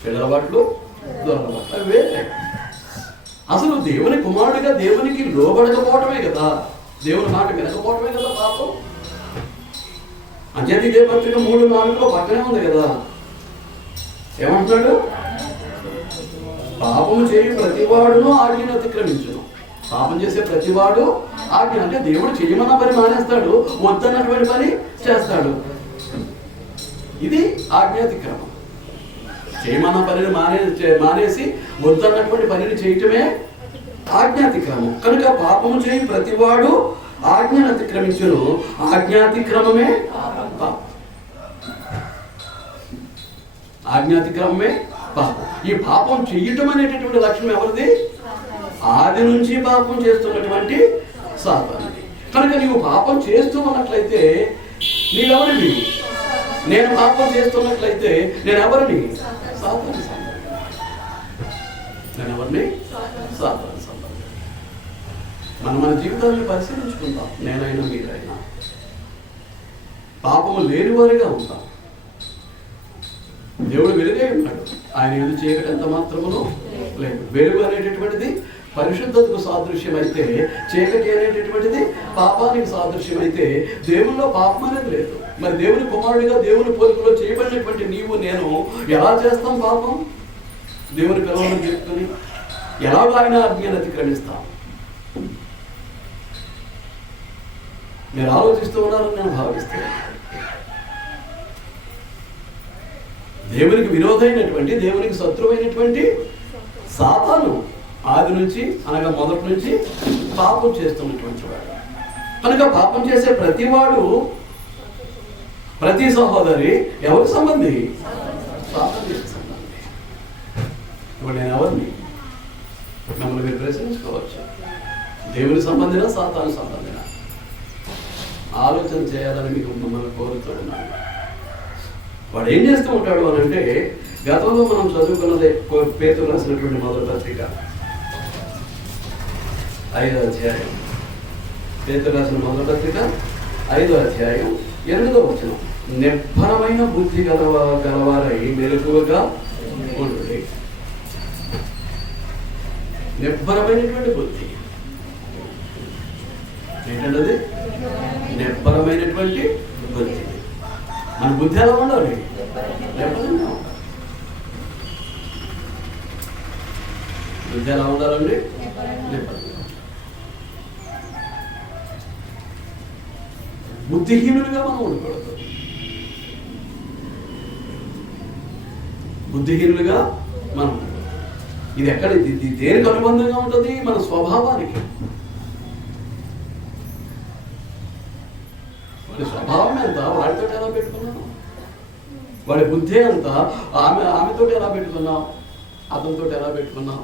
చెడలవాట్లు, దురలవాట్లు అవి వేరే. అసలు దేవుని కుమారుడిగా దేవునికి లోబడకపోవటమే కదా, దేవుని మాట వినకపోవటమే కదా పాపం. అంచేది ఇదే పత్రిక 3:4 పక్కనే ఉంది కదా. ఏమంటున్నాడు? పాపము చేయు ప్రతివాడును ఆజ్ఞను అతిక్రమించును. పాపం చేసే ప్రతివాడు ఆజ్ఞ అంటే దేవుడు చేయమన్న పని మానేస్తాడు, వద్దన్నటువంటి పని చేస్తాడు. ఇది ఆజ్ఞాతిక్రమం. చేయమన్న పనిని మానేసి వద్దన్నటువంటి పనిని చేయటమే ఆజ్ఞాతిక్రమం. కనుక పాపము చేయి ప్రతివాడు ఆజ్ఞను అతిక్రమించును. ఆజ్ఞాతిక్రమమే పాపం. ఆజ్ఞాతిక్రమమే పాపం. ఈ పాపం చెయ్యటం అనేటటువంటి లక్ష్యం ఎవరిది? ఆది నుంచి పాపం చేస్తున్నటువంటి సాతానుడి. కనుక నీవు పాపం చేస్తూ ఉన్నట్లయితే నీవెవరివి? నేను పాపం చేస్తున్నట్లయితే నేను ఎవరిని? సాతాను సంబంధం. నేను ఎవరిని? సాతాను సంబంధం. మన జీవితాన్ని పరిశీలించుకుంటాం. నేనైనా మీరైనా పాపము లేని వారిగా ఉంటాం. దేవుడు వెలుగే ఉన్నాడు, ఆయన ఎదురు చీకటి ఎంత మాత్రమును లేదు. వెలుగు అనేటటువంటిది పరిశుద్ధతకు సాదృశ్యం అయితే, చీకటి అనేటటువంటిది పాపానికి సాదృశ్యం అయితే, దేవుల్లో పాపం అనేది లేదు. మరి దేవుని కుమారుడిగా దేవుని పోలికలో చేయబడినటువంటి నీవు నేను ఎలా చేస్తాం పాపం? దేవుని పిల్లలను చెప్పుకొని ఎలాగో ఆయన ఆజ్ఞను అతిక్రమిస్తాం? మీరు ఆలోచిస్తూ ఉన్నారని నేను భావిస్తున్నాను. దేవునికి విరోధమైనటువంటి, దేవునికి శత్రువైనటువంటి సాతాను ఆది నుంచి అనగా మొదటి నుంచి పాపం చేస్తున్నటువంటి వాడు. కనుక పాపం చేసే ప్రతివాడు, ప్రతి సహోదరి ఎవరి సంబంధి? సాతానుడికి సంబంధి. ఇప్పుడు నేను ఎవరిని? మిమ్మల్ని మీరు ప్రశ్నించుకోవచ్చు. దేవుని సంబంధిన సాతాను సంబంధిన ఆలోచన చేయాలని మీకు మిమ్మల్ని కోరుతున్నాను. వాడు ఏం చేస్తూ ఉంటాడు అని అంటే, గతంలో మనం చదువుకున్నదే పేతురు రాసినటువంటి మొదటి పత్రిక 5వ అధ్యాయం. పేతురు రాసిన మొదటి పత్రిక 5వ అధ్యాయం 8వ వచనం. నిబ్బరమైన బుద్ధి గలవారై మెలకువగా ఉండండి. నిబ్బరమైనటువంటి బుద్ధి ఏంటంటే నిబ్బరమైనటువంటి బుద్ధి. మన బుద్ధి ఎలా ఉండాలి? నిబ్బరంగా ఉండాలి. బుద్ధి ఎలా ఉండాలండి? నిబ్బరంగా. బుద్ధిహీనులుగా మనం ఉండకూడదు. బుద్ధిహీనులుగా మనం, ఇది ఎక్కడ, ఇది దేనికి అనుబంధంగా ఉంటుంది? మన స్వభావానికి. వాడి స్వభావం ఎంత, వాడితో ఎలా పెట్టుకున్నాం? వాడి బుద్ధి ఎంత, ఆమెతో ఎలా పెట్టుకున్నాం? అతనితో ఎలా పెట్టుకున్నాం?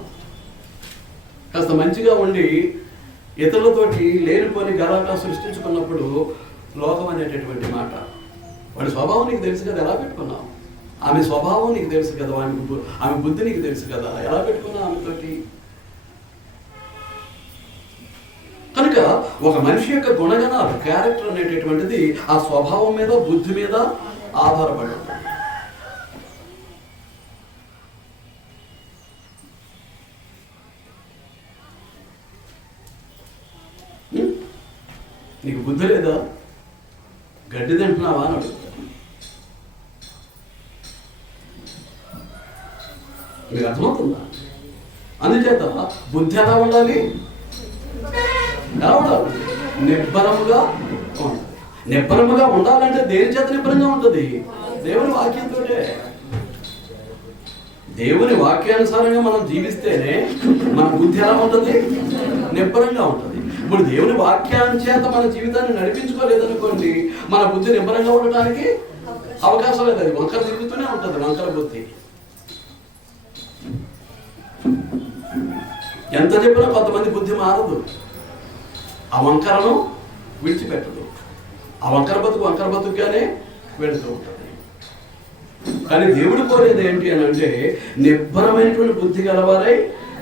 కాస్త మంచిగా ఉండి ఇతరులతోటి లేనిపోని గలాటా సృష్టించుకున్నప్పుడు లోకం అనేటటువంటి మాట. వాడి స్వభావం నీకు తెలుసు కదా, ఎలా పెట్టుకున్నావు? ఆమె స్వభావం నీకు తెలుసు కదా, ఆమె బుద్ధి నీకు తెలుసు కదా, ఎలా పెట్టుకున్నావు ఆమెతోటి? కనుక ఒక మనిషి యొక్క గుణగణాలు, క్యారెక్టర్ అనేటటువంటిది ఆ స్వభావం మీద, బుద్ధి మీద ఆధారపడి ఉంటుంది. నీకు బుద్ధి లేదా? గడ్డి తింటున్నావా అని అడుగుతాను. మీకు అర్థమవుతుందా? అందుచేత బుద్ధి ఎలా ఉండాలి? ఎలా ఉండాలి? నిబ్బరముగా ఉండాలి. నిబ్బరముగా ఉండాలంటే దేని చేత నిబ్బరంగా ఉంటుంది? దేవుని వాక్యంతో. దేవుని వాక్యానుసారంగా మనం జీవిస్తేనే మన బుద్ధి ఎలా ఉంటుంది? నిబ్బరంగా ఉంటుంది. ఇప్పుడు దేవుని వాక్యాన్ని చేత మన జీవితాన్ని నడిపించుకోలేదనుకోండి, మన బుద్ధి నిబ్బరంగా ఉండటానికి అవకాశం లేదు. అది వంకర తిరుగుతూనే ఉంటుంది, వంకర బుద్ధి. ఎంత చెప్పినా కొంతమంది బుద్ధి మారదు, ఆ వంకరను విడిచిపెట్టదు. ఆ వంకర బతుకుగానే వెళుతూ ఉంటుంది. కానీ దేవుడు కోరేది ఏంటి అని అంటే నిబ్బరమైనటువంటి బుద్ధి గలవారై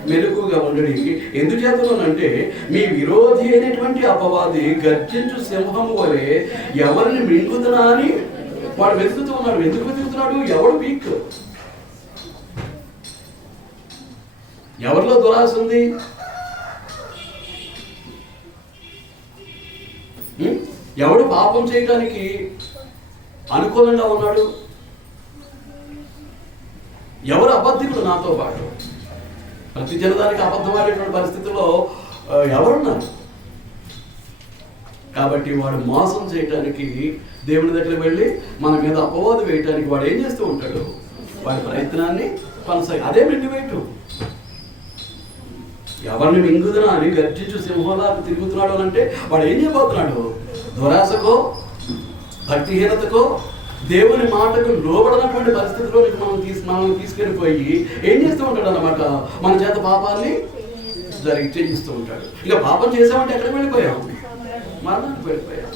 మెలకుగా ఉండడి. ఎందుచేతనంటే మీ విరోధి అయినటువంటి అపవాది గర్జించు సింహము వలె ఎవరిని మింగుతున్నా అని వాడు వెతుకుతూ ఉన్నాడు. ఎందుకు వెతుకుతున్నాడు? ఎవడు వీక్, ఎవరిలో దురాశ ఉంది? ఎవడు పాపం చేయడానికి అనుకూలంగా ఉన్నాడు? ఎవరు అబద్ధికుడు? నాతో పాటు ప్రతి జనదానికి అబద్ధమైనటువంటి పరిస్థితుల్లో ఎవరున్నారు? కాబట్టి వాడు మోసం చేయడానికి, దేవుని దగ్గర వెళ్ళి మన మీద అపవాదు వేయటానికి వాడు ఏం చేస్తూ ఉంటాడు? వాడి ప్రయత్నాన్ని కొనసాగి అదే మింగివేయటం. ఎవరిని మింగుదునా అని గర్జించు సింహంలా తిరుగుతున్నాడు అని అంటే వాడు ఏం చేయబోతున్నాడు? దురాశకో భక్తిహీనతకో దేవుని మాటకు లోబడినటువంటి పరిస్థితిలోకి మనం తీసుకెళ్ళిపోయి ఏం చేస్తూ ఉంటాడు అన్నమాట? మన చేత పాపాన్ని చేయిస్తూ ఉంటాడు. ఇక పాపం చేసామంటే ఎక్కడికి వెళ్ళిపోయాం? మరణానికి వెళ్ళిపోయాం.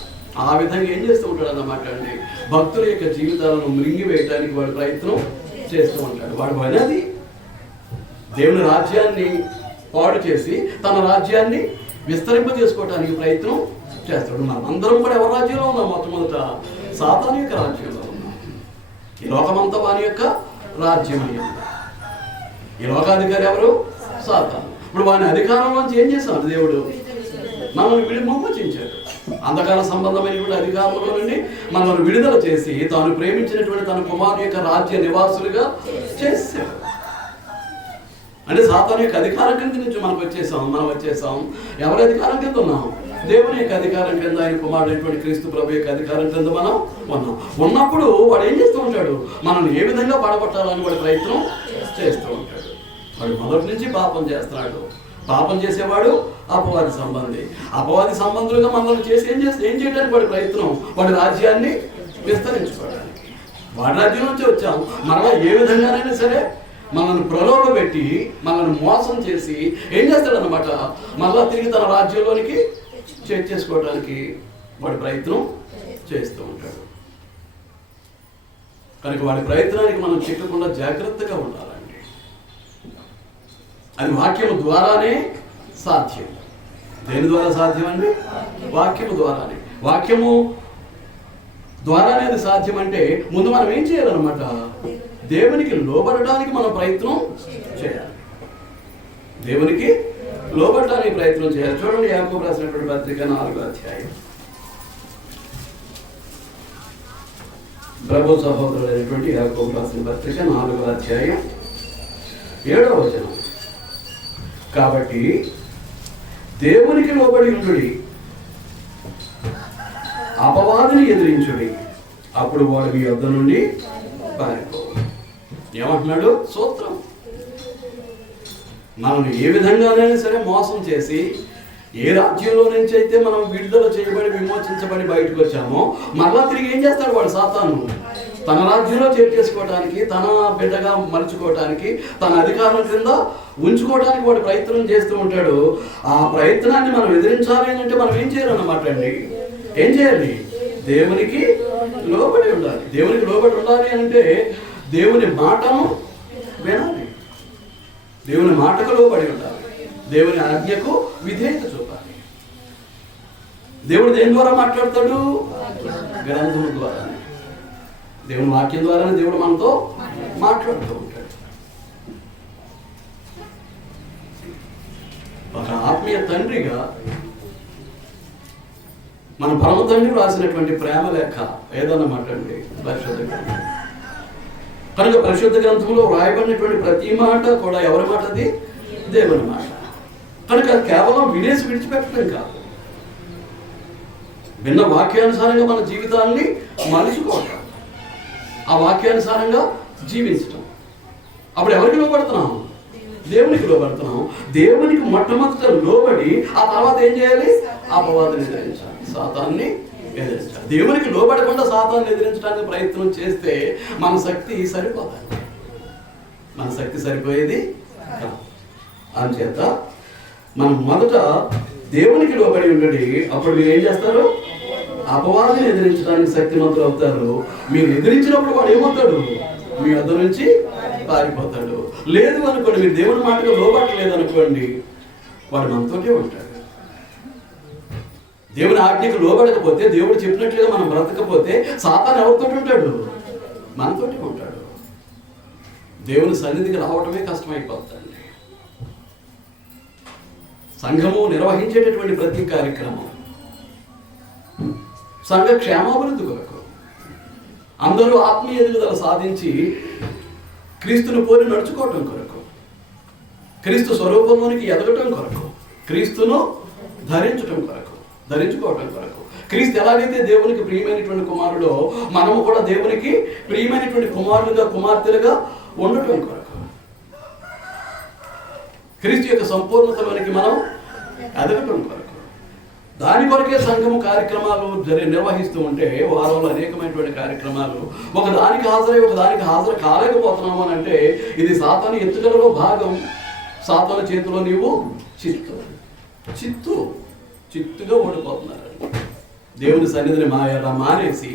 ఆ విధంగా ఏం చేస్తూ ఉంటాడు అన్నమాట అండి? భక్తుల యొక్క జీవితాలను మృంగివేయడానికి వాడు ప్రయత్నం చేస్తూ ఉంటాడు. వాడు అనేది దేవుని రాజ్యాన్ని పాడు చేసి తన రాజ్యాన్ని విస్తరింపజేసుకోవడానికి ప్రయత్నం చేస్తాడు. మనం అందరం కూడా ఎవరి రాజ్యంలో ఉన్నాం? మొట్టమొదట సాతాను యొక్క రాజ్యంలో ఉన్నాం. ఈ లోకమంతా వాని యొక్క రాజ్యం అని. ఈ లోకాధికారి ఎవరు? సాతాను. ఇప్పుడు వాని అధికారంలోంచి ఏం చేశాడు దేవుడు? మనల్ని విమోచించాడు. అంధకార సంబంధమైనటువంటి అధికారంలో నుండి మనల్ని విడుదల చేసి తాను ప్రేమించినటువంటి తన కుమారుని యొక్క రాజ్య నివాసులుగా చేశాడు. అంటే సాతాను యొక్క అధికారం కింద నుంచి మనం వచ్చేసాం. ఎవరి అధికారం కింద ఉన్నాం? దేవుని యొక్క అధికారం కింద, ఆయన కుమారుడైనటువంటి క్రీస్తు ప్రభు యొక్క అధికారం కింద మనం ఉన్నప్పుడు వాడు ఏం చేస్తూ ఉంటాడు? మనల్ని ఏ విధంగా పడగొట్టాలని వాడు ప్రయత్నం చేస్తూ ఉంటాడు. వాడు మొదటి నుంచి పాపం చేస్తున్నాడు. పాపం చేసేవాడు అపవాది సంబంధులుగా మనల్ని చేసి ఏం చేయడానికి వాడి ప్రయత్నం? వాడి రాజ్యాన్ని విస్తరించుకోవడానికి. వాడి రాజ్యం నుంచి వచ్చాం. మరలా ఏ విధంగానైనా సరే మనల్ని ప్రలోభపెట్టి మనల్ని మోసం చేసి ఏం చేస్తాడన్నమాట? మళ్ళా తిరిగి తన రాజ్యంలోనికి చేర్చేసుకోవడానికి వాడి ప్రయత్నం చేస్తూ ఉంటాడు. కనుక వాడి ప్రయత్నానికి మనం చిక్కకుండా జాగ్రత్తగా ఉండాలండి. అది వాక్యము ద్వారానే సాధ్యం. దేని ద్వారా సాధ్యం అండి? వాక్యము ద్వారానే. వాక్యము ద్వారానే అది సాధ్యం. అంటే ముందు మనం ఏం చేయాలన్నమాట? దేవునికి లోబడడానికి మనం ప్రయత్నం చేయాలి. దేవునికి లోబడడానికి ప్రయత్నం చేయాలి. చూడండి, యాకోబు రాసినటువంటి పత్రిక 4వ అధ్యాయం. ప్రభు సహోదరుడైనటువంటి యాకోబు రాసిన పత్రిక 4వ అధ్యాయం 7వ వచనం. కాబట్టి దేవునికి లోబడి ఉండుడి, అపవాదిని ఎదిరించుడి, అప్పుడు వాడు మీ వద్ద నుండి పారిపోవాలి. ఏమంటున్నాడు? సూత్రం. మనల్ని ఏ విధంగానైనా సరే మోసం చేసి ఏ రాజ్యంలో నుంచి అయితే మనం విడుదల చేయబడి విమోచించబడి బయటకు వచ్చామో మరలా తిరిగి ఏం చేస్తాడు వాడు? సాతాను తన రాజ్యంలో చేర్చేసుకోవడానికి, తన బిడ్డగా మలుచుకోవడానికి, తన అధికారం కింద ఉంచుకోవడానికి వాడు ప్రయత్నం చేస్తూ ఉంటాడు. ఆ ప్రయత్నాన్ని మనం ఎదిరించాలి అంటే మనం ఏం చేయాలన్నమాట అండి? ఏం చేయాలి? దేవునికి లోబడి ఉండాలి. దేవునికి లోబడి ఉండాలి అంటే దేవుని మాటను వినాలి, దేవుని మాటకు లోబడి ఉండాలి, దేవుని ఆజ్ఞకు విధేయత చూపాలి. దేవుడు దేని ద్వారా మాట్లాడతాడు? గ్రంథం ద్వారానే, దేవుని వాక్యం ద్వారానే దేవుడు మనతో మాట్లాడుతూ ఉంటాడు. ఒక ఆత్మీయ తండ్రిగా మన పరమ తండ్రి రాసినటువంటి ప్రేమ లేఖ ఏదన్నమాట అండి పరిశుద్ధ గ్రంథం. కనుక పరిశుద్ధ గ్రంథంలో వ్రాయబడినటువంటి ప్రతి మాట కూడా ఎవరి మాట? అది దేవుని మాట. కనుక అది కేవలం వినేసి విడిచిపెట్టడం కాదు, విన్న వాక్యానుసారంగా మన జీవితాన్ని మలుచుకోవటం, ఆ వాక్యానుసారంగా జీవించటం. అప్పుడు ఎవరికి లోబడుతున్నాం? దేవునికి లోబడుతున్నాం. దేవునికి మొట్టమొదట లోబడి ఆ తర్వాత ఏం చేయాలి? అపవాదిని ఎదిరించాలి, సాతాన్ని ఎదిరించాలి. దేవునికి లోబడకుండా సాతాను ఎదిరించడానికి ప్రయత్నం చేస్తే మన శక్తి సరిపోతుంది. మన శక్తి సరిపోయేది కాదు. అందుచేత మనం మొదట దేవునికి లోబడి ఉండండి. అప్పుడు మీరు ఏం చేస్తారు? అపవాదిని ఎదిరించడానికి శక్తిమంతులు అవుతారు. మీరు ఎదిరించినప్పుడు వాడు ఏమవుతాడు? మీ వద్ద నుంచి పారిపోతాడు. లేదు అనుకోండి, మీరు దేవుని మాటగా లోబట్టలేదు అనుకోండి, వాడు మనతోటే ఉంటాడు. దేవుని ఆజ్ఞకు లోబడకపోతే, దేవుడు చెప్పినట్లుగా మనం బ్రతకపోతే సాతాను ఎవరితో ఉంటాడు? మనతోటే ఉంటాడు. దేవుని సన్నిధికి రావడమే కష్టమైపోతుంది. సంఘము నిర్వహించేటటువంటి ప్రతి కార్యక్రమం సంఘ క్షేమాభివృద్ధి కొరకు, అందరూ ఆత్మీయ ఎదుగుదల సాధించి క్రీస్తును పోలి నడుచుకోవటం కొరకు, క్రీస్తు స్వరూపంలోనికి ఎదగటం కొరకు, క్రీస్తును ధరించుకోవటం కొరకు. క్రీస్తు ఎలాగైతే దేవునికి ప్రియమైనటువంటి కుమారుడో మనము కూడా దేవునికి ప్రియమైనటువంటి కుమారులుగా కుమార్తెలుగా ఉండటం కొరకు, క్రీస్తు యొక్క సంపూర్ణతలోనికి మనం ఎదగటం కొరకు. దాని కొరకే సంఘము కార్యక్రమాలు నిర్వహిస్తూ ఉంటే వారంలో అనేకమైనటువంటి కార్యక్రమాలు ఒకదానికి హాజరు కాలేకపోతున్నాము అని అంటే ఇది సాతాను ఎత్తుగలలో భాగం. సాతాను చేతిలో నీవు చిత్తుగా ఓడిపోతున్నారండి. దేవుని సన్నిధిని మానేసి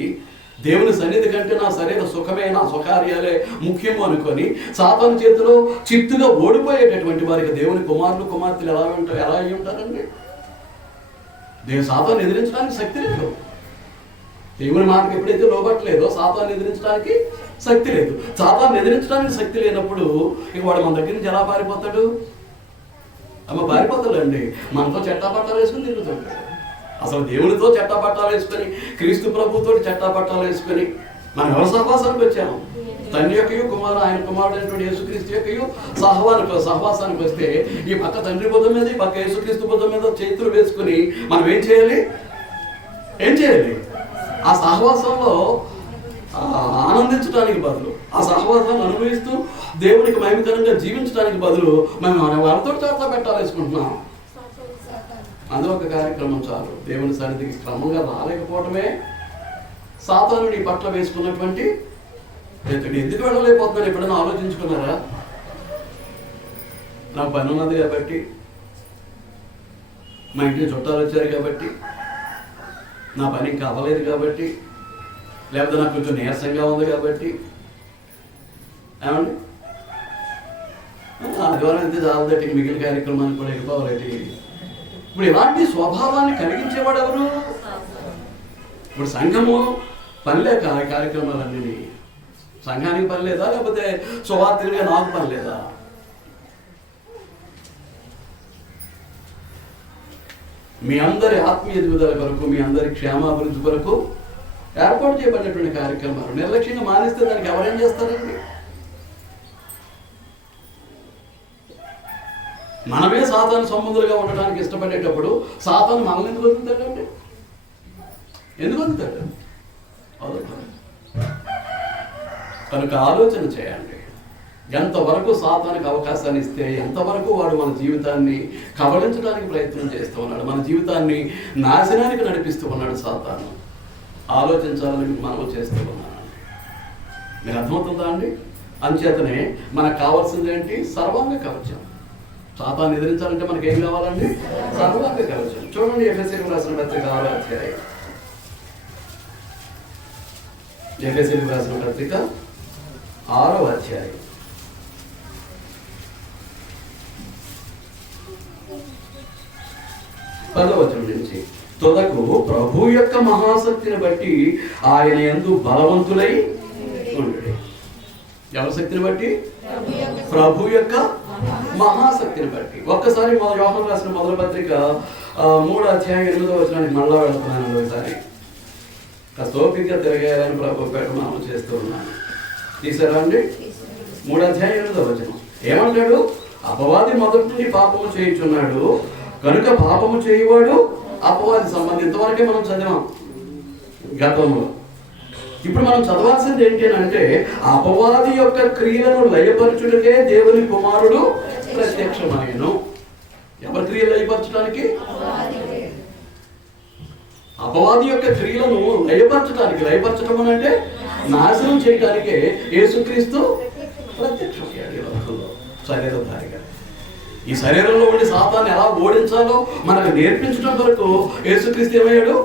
దేవుని సన్నిధి కంటే నా శరీర సుఖమే, నా స్వకార్యాలే ముఖ్యము అనుకొని సాతాను చేతిలో చిత్తుగా ఓడిపోయేటటువంటి వారికి దేవుని కుమారులు కుమార్తెలు ఎలా అయి ఉంటారండి? సాతాను ఎదిరించడానికి శక్తి లేదు. దేవుని మాటకు ఎప్పుడైతే లోబట్టలేదో సాతాను ఎదిరించడానికి శక్తి లేదు. సాతాను ఎదిరించడానికి శక్తి లేనప్పుడు ఇక వాడు మన దగ్గర నుంచి ఎలా పారిపోతాడు? పారిపోతాడండి. మనతో చట్టాపట్టాలు వేసుకుని తిరుగుతుంటాడు. అసలు దేవునితో చట్టాపట్టాలు వేసుకొని, క్రీస్తు ప్రభుతో చట్టాపట్టాలు వేసుకొని మనం ఎవరి సహవాసానికి వచ్చాము? తండ్రి యొక్కయు కుమారుడు, ఆయన కుమారుడు అయినటువంటి యేసుక్రీస్తు యొక్కయు సహవాసానికి వస్తే ఈ పక్క తండ్రి బుద్ధం మీద, ఈ పక్క యేసుక్రీస్తు బుద్ధం మీద చేతులు వేసుకుని మనం ఏం చేయాలి? ఆ సహవాసంలో ఆనందించడానికి బదులు, ఆ సహవాసాన్ని అనుభవిస్తూ దేవునికి మహిమకరంగా జీవించడానికి బదులు మనం వాళ్ళతో చేత పెట్టాలేసుకుంటున్నాం. అందులో ఒక కార్యక్రమం చాలు. దేవుని సన్నిధికి క్రమంగా రాలేకపోవడమే సాతాను నీ పట్ల వేసుకున్నటువంటి ఎందుకు వెళ్ళలేకపోతున్నాను ఎప్పుడైనా ఆలోచించుకున్నారా? నాకు పని ఉన్నది కాబట్టి, మా ఇంటికి చుట్టాలు వచ్చారు కాబట్టి, నా పని ఇంకా అవ్వలేదు కాబట్టి, లేకపోతే నాకు కొంచెం నీరసంగా ఉంది కాబట్టి, ఏమండి ఆదివారం అయితే చాలదట్టి మిగిలిన కార్యక్రమానికి కూడా వెళ్ళిపోవాలండి. ఇప్పుడు ఇలాంటి స్వభావాన్ని కలిగించేవాడు ఎవరు? ఇప్పుడు సంఘము పనిలేక కార్యక్రమాలన్నీ సంఘానికి పని లేదా, లేకపోతే సువార్తలుగా నాకు పని లేదా? మీ అందరి ఆత్మీయ ఎదుగుదల కొరకు, మీ అందరి క్షేమాభివృద్ధి కొరకు ఏర్పాటు చేయబడినటువంటి కార్యక్రమాలు నిర్లక్ష్యంగా మానేస్తే దానికి ఎవరేం చేస్తారండి? మనమే సాతాను సంబంధులుగా ఉండడానికి ఇష్టపడేటప్పుడు సాతాను మనల్ని ఎందుకు వదులుతాడండి? ఎందుకు వదులుతాడు? కనుక ఆలోచన చేయండి. ఎంతవరకు సాతానికి అవకాశాన్ని ఇస్తే ఎంతవరకు వాడు మన జీవితాన్ని కబళించడానికి ప్రయత్నం చేస్తూ ఉన్నాడు, మన జీవితాన్ని నాశనానికి నడిపిస్తూ ఉన్నాడు సాతాను. ఆలోచించాలని మనం చేస్తూ ఉన్నాను. మీరు అర్థమవుతుందా అండి? అంచేతనే మనకు కావాల్సింది ఏంటి? సర్వాంగ కవచం. సాతాన్ని ఎదిరించాలంటే మనకి ఏం కావాలండి? సర్వాంగ కవచం. చూడండి, ఎఫెసీయులకు రాసిన పత్రిక 6వ అధ్యాయం. ఎఫెసీయులకు రాసిన పత్రిక 6వ అధ్యాయం 10వ వచనం నుంచి. తొదకు ప్రభు యొక్క మహాశక్తిని బట్టి ఆయన యందు బలవంతులై ఉండుడి. ఎవరి శక్తిని బట్టి? ప్రభు యొక్క మహాశక్తిని బట్టి. ఒక్కసారి యోహాను రాసిన మొదటి పత్రిక 3వ అధ్యాయం 8వ వచనానికి మళ్ళా వెళ్తున్నాను. ఒకసారి కాస్త ఓపికగా తిరగేయాలని ప్రభు పేట మనం చేస్తూ ఉన్నాను. తీసారా అండి? 3వ అధ్యాయం 8వ వచనం ఏమంటాడు? అపవాది మొదటి నుండి పాపము చేయుచున్నాడు కనుక పాపము చేయవాడు అపవాది సంబంధం. ఇంతవరకే మనం చదివాం గతంలో. ఇప్పుడు మనం చదవాల్సింది ఏంటి అంటే, అపవాది యొక్క క్రియలను లయపరచుటకే దేవుని కుమారుడు ప్రత్యక్షమాయెను. ఎవరి క్రియలు లయపరచడానికి? అపవాది యొక్క క్రియలను లయపరచడం అంటే నాశనం చేయడానికే యేసుక్రీస్తు ప్రత్యక్షమయ్యాడు ఈ లోకంలో శరీరధారిగా. ఈ శరీరంలో ఉండి సాతాన్ని ఎలా ఓడించాలో మనకు నేర్పించడం వరకు యేసుక్రీస్తు ఏమయ్యాడు?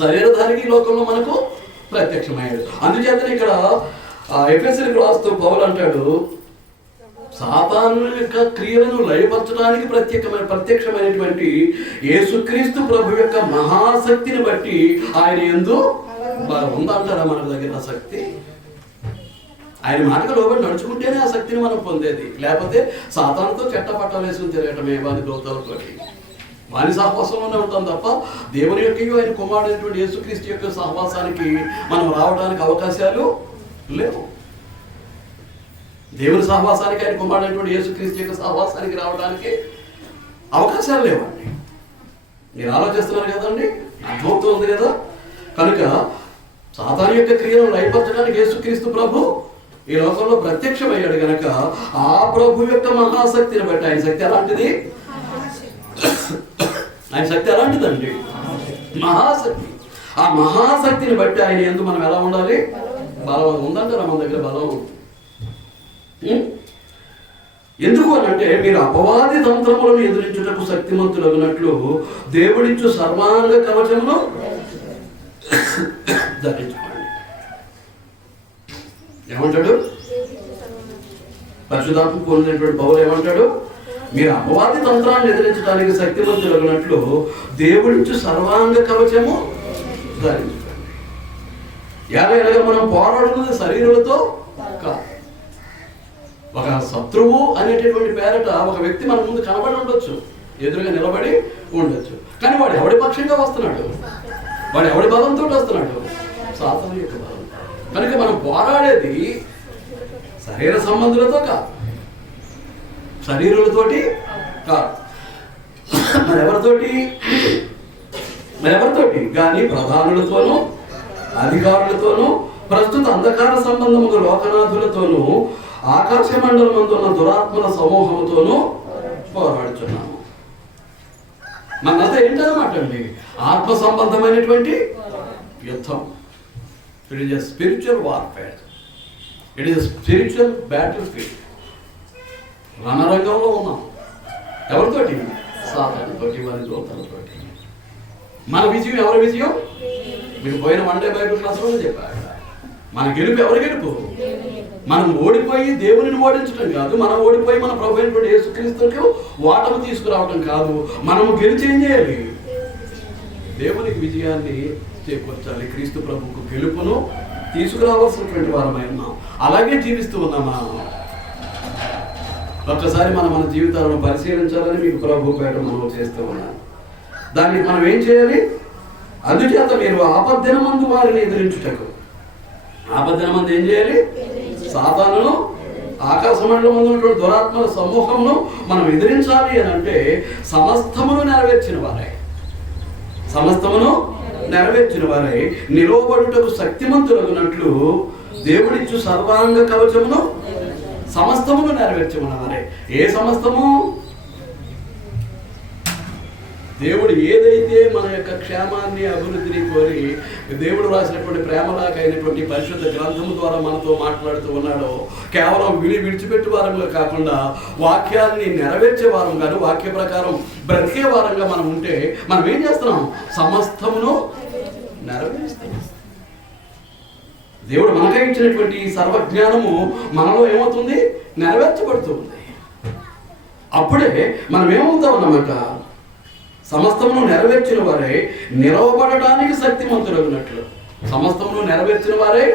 శరీరధారికి లోకంలో మనకు ప్రత్యక్షమయ్యాడు. అందుచేతనే ఇక్కడ ఎఫెసీయులకు రాస్తూ పౌలు అంటాడు, సాతాను యొక్క క్రియలను లయపరచడానికి ప్రత్యక్షమైనటువంటి యేసుక్రీస్తు ప్రభు యొక్క మహాశక్తిని బట్టి ఆయన యందు ఉందంటారా మన దగ్గర ఆ శక్తి? ఆయన మాటకు లోబడి నడుచుకుంటేనే ఆ శక్తిని మనం పొందేది. లేకపోతే సాతానుతో చెట్టపట్టాలు వేసుకుని తిరగటమే వాని దోతలతో వాని సహవాసంలోనే ఉంటాం తప్ప దేవుని యొక్క ఆయన కుమారుడైనటువంటి యేసుక్రీస్తు యొక్క సహవాసానికి మనం రావడానికి అవకాశాలు లేవు. దేవుని సహవాసానికి ఆయన కుమారుడైనటువంటి యేసుక్రీస్తు యొక్క సహవాసానికి రావడానికి అవకాశాలు లేవండి. మీరు ఆలోచిస్తున్నారు కదండి, అర్థమవుతుంది కదా. కనుక సాతాను యొక్క క్రియలను లయపరచడానికి యేసుక్రీస్తు ప్రభు ఈ లోకంలో ప్రత్యక్షమయ్యాడు కనుక ఆ ప్రభు యొక్క మహాశక్తిని బట్టి, ఆయన శక్తి ఎలాంటిది? ఆయన శక్తి ఎలాంటిదండి? మహాశక్తి. ఆ మహాశక్తిని బట్టి ఆయన యందు మనం ఎలా ఉండాలి? బలం ఉందంటారా మన దగ్గర బలం? ఎందుకు అని అంటే మీరు అపవాది తంత్రములను ఎదురించుటకు శక్తిమంతులగినట్లు దేవుడిచ్చు సర్వాంగ కవచమును ధరించుకోండి. ఏమంటాడు? పరిశుద్ధాత్మ పొందినటువంటి పౌలు ఏమంటాడు? మీరు అపవాది తంత్రాన్ని ఎదిరించడానికి శక్తివంతులగినట్లు దేవుడిచ్చు సర్వాంగ కవచము ధరించుకోండి. ఎలాగ మనం పోరాడుతున్నది శరీరులతో కాదు. ఒక శత్రువు అనేటటువంటి పేరట ఒక వ్యక్తి మన ముందు కనబడి ఉండొచ్చు, ఎదురుగా నిలబడి ఉండొచ్చు, కానీ వాడు ఎవడి పక్షంగా వస్తున్నాడు? వాడు ఎవడి బలంతో వస్తున్నాడు? సాతాను యొక్క బలం. కనుక మనం పోరాడేది శరీర సంబంధులతో కాదు, శరీరులతోటి కాదు. మరెవరితోటి కానీ ప్రధానులతోనూ అధికారులతోనూ ప్రస్తుత అంధకార సంబంధముగా లోకనాథులతోనూ ఆకాశ మండలమందున్న దురాత్మల సమూహంతోనూ పోరాడుతున్నాము. మనంతా ఏంటన్నమాట అండి? ఆత్మ సంబంధమైనటువంటి యుద్ధం. It is a spiritual warfare. It is a spiritual battlefield. రణరంగంలో ఉన్నాం. ఎవరితోటి? సాతానుతోటి, వారి దూతలతోటి. మన విజయం ఎవరి విజయం? మీకు పోయిన వన్ డే బైబిల్ క్లాస్లో చెప్పారు. మన గెలుపు ఎవరి గెలుపు? మనం ఓడిపోయి దేవునిని ఓడించడం కాదు, మనం ఓడిపోయి మన ప్రభు అయినటువంటి యేసుక్రీస్తుకు ఓటమి తీసుకురావడం కాదు. మనము గెలిచి ఏం చేయాలి? దేవునికి విజయాన్ని చేకూర్చాలి. క్రీస్తు ప్రభుకు గెలుపును తీసుకురావాల్సినటువంటి వారమై ఉన్నాం. అలాగే జీవిస్తూ ఉన్నాం మనం. ఒక్కసారి మన జీవితాలను పరిశీలించాలని మీకు ప్రభు పేట మనం చేస్తూ ఉన్నాం. దానికి మనం ఏం చేయాలి? అందుచేత మీరు ఆపద్దినమందు వారిని ఎదిరించుటకు. ఆపద్దినమందు ఏం చేయాలి? సాతానును, ఆకాశ మండలం ఉన్నటువంటి దురాత్మల సమూహమును మనం ఎదిరించాలి అని అంటే సమస్తమును నెరవేర్చిన వారై నిలవబడుటకు శక్తిమంతులగునట్లు దేవుడిచ్చు సర్వాంగ కవచమును సమస్తమును నెరవేర్చమన్నవారే. ఏ సమస్తము? దేవుడు ఏదైతే మన యొక్క క్షేమాన్ని, అభివృద్ధిని కోరి దేవుడు రాసినటువంటి ప్రేమలాగైనటువంటి పరిశుద్ధ గ్రంథము ద్వారా మనతో మాట్లాడుతూ ఉన్నాడో, కేవలం విడిచిపెట్టే వారంగా కాకుండా వాక్యాన్ని నెరవేర్చే వారంగాను, వాక్య ప్రకారం బ్రతికే వారంగా మనం ఉంటే మనం ఏం చేస్తున్నాం? సమస్తమును నెరవేరుస్తున్నాం. దేవుడు మనకై ఇచ్చినటువంటి సర్వజ్ఞానము మనలో ఏమవుతుంది? నెరవేర్చబడుతుంది. అప్పుడే మనం ఏమవుతాం అన్నమాట? సమస్తమును నెరవేర్చిన వారే నిలవబడడానికి శక్తిమంతులగినట్లు. సమస్తమును నెరవేర్చిన వారే,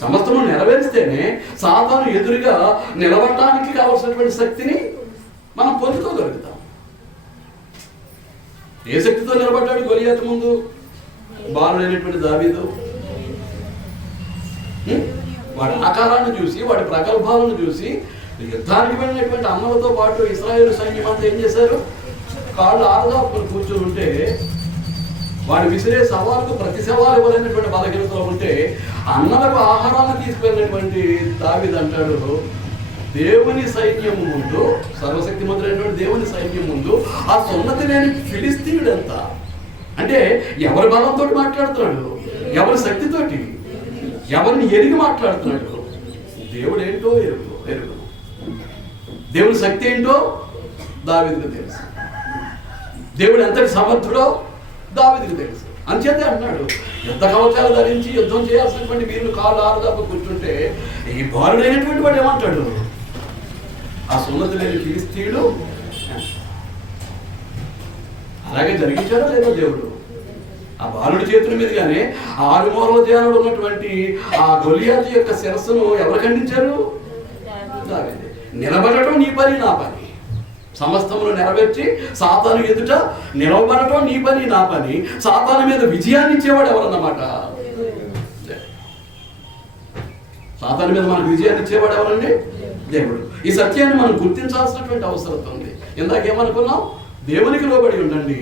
సమస్తమును నెరవేర్స్తేనే సాతాను ఎదురుగా నిలబడటానికి కావలసినటువంటి శక్తిని మనం పొందుకోగలుగుతాం. ఏ శక్తితో నిలబడ్డాడు గొలియాతు ముందు? బాలుడైనటువంటి దావీదు. వాడి ఆకారాన్ని చూసి, వాడి ప్రగల్భాలను చూసి యుద్ధానికి వెళ్ళినటువంటి అన్నలతో పాటు ఇశ్రాయేలు సైన్యం అంతా ఏం చేశారు? కాళ్ళు ఆరుదాపుకుని కూర్చొని ఉంటే, వాడు విసిరే సవాలుకు ప్రతి సవాలు ఇవ్వలేనటువంటి బలహీనతలో ఉంటే అన్నలకు ఆహారాన్ని తీసుకువెళ్ళినటువంటి దావీదు అంటాడు, దేవుని సైన్యం ముందు, సర్వశక్తిమంతుడైనటువంటి దేవుని సైన్యం ముందు ఆ సున్నతి లేని ఫిలిస్తీయుడంతా అంటే ఎవరి బలంతో మాట్లాడుతున్నాడు, ఎవరి శక్తితోటి, ఎవరిని ఎరిగి మాట్లాడుతున్నాడు? దేవుడు ఏంటో ఎరుగు. దేవుడి శక్తి ఏంటో దావీదుకు తెలుసు. దేవుడు ఎంతటి సమర్థుడో దావీదుకు తెలుసు. అంచేతే అంటున్నాడు, యుద్ధ కవచాలు ధరించి యుద్ధం చేయాల్సినటువంటి వీరులు కాళ్ళు ఆరుదాపు కూర్చుంటే ఈ బాలుడైనటువంటి వాడు ఏమంటాడు? ఆ సున్నతి లేని ఫిలిస్తీయుడు. అలాగే జరిగించాడో లేదో దేవుడు? ఆ బాలుడి చేతుల మీదుగానే 6 మూరల ధ్యానుడు ఉన్నటువంటి ఆ గొలియాతు యొక్క శిరస్సును ఎవరు ఖండించారు? దావీదే. నిలబడటం నీ పని నా పని, సమస్తమును నెరవేర్చి సాతాను ఎదుట నిలవబడటం నీ పని నా పని. సాతాను మీద విజయాన్ని ఇచ్చేవాడు ఎవరన్నమాట? సాతాను మీద మనకు విజయాన్ని ఇచ్చేవాడు ఎవరండి? దేవుడు. ఈ సత్యాన్ని మనం గుర్తించాల్సినటువంటి అవసరం ఉంది. ఇందాకేమనుకున్నాం? దేవునికి లోబడి ఉండండి,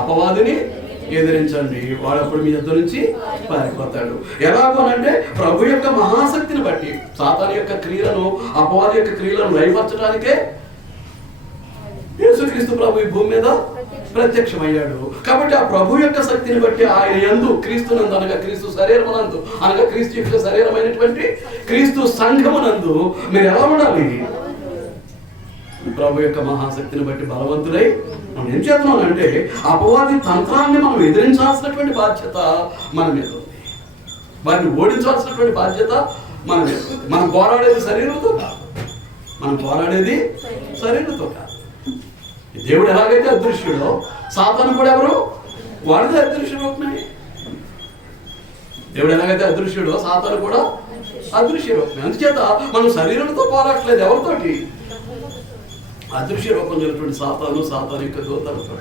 అపవాదిని ఎదిరించండి, వాడు అప్పుడు మీ దగ్గర నుంచి పారిపోతాడు. ఎలాగోనంటే ప్రభు యొక్క మహాశక్తిని బట్టి సాతాను యొక్క క్రియలను, అపవాది యొక్క క్రియలను లయపరచడానికే యేసుక్రీస్తు ప్రభు ఈ భూమి మీద ప్రత్యక్షమయ్యాడు. కాబట్టి ఆ ప్రభు యొక్క శక్తిని బట్టి ఆయన యందు, క్రీస్తునందు అనగా క్రీస్తు శరీరమునందు అనగా క్రీస్తు యొక్క శరీరమైనటువంటి క్రీస్తు సంఘమునందు మీరు ఎలా ఉండాలి? ప్రభు యొక్క మహాశక్తిని బట్టి బలవంతులై మనం ఏం చేస్తున్నాం అంటే అపవాది తంత్రాన్ని మనం ఎదిరించాల్సినటువంటి బాధ్యత మన మీద ఉంది. వారిని ఓడించాల్సినటువంటి బాధ్యత మన మీద ఉంది. మనం పోరాడేది శరీరంతో కాదు, మనం పోరాడేది శరీరంతో కాదు. దేవుడు ఎలాగైతే అదృశ్యుడో సాతాను కూడా ఎవరు? వాడితే అదృశ్య రూపమే. దేవుడు ఎలాగైతే అదృశ్యుడో సాతాను కూడా అదృశ్య రూపమే. అందుచేత మనం శరీరంతో పోరాడట్లేదు, ఎవరితోటి? అదృశ్య రూపం జరిగినటువంటి సాతాను యొక్క దూతలతో,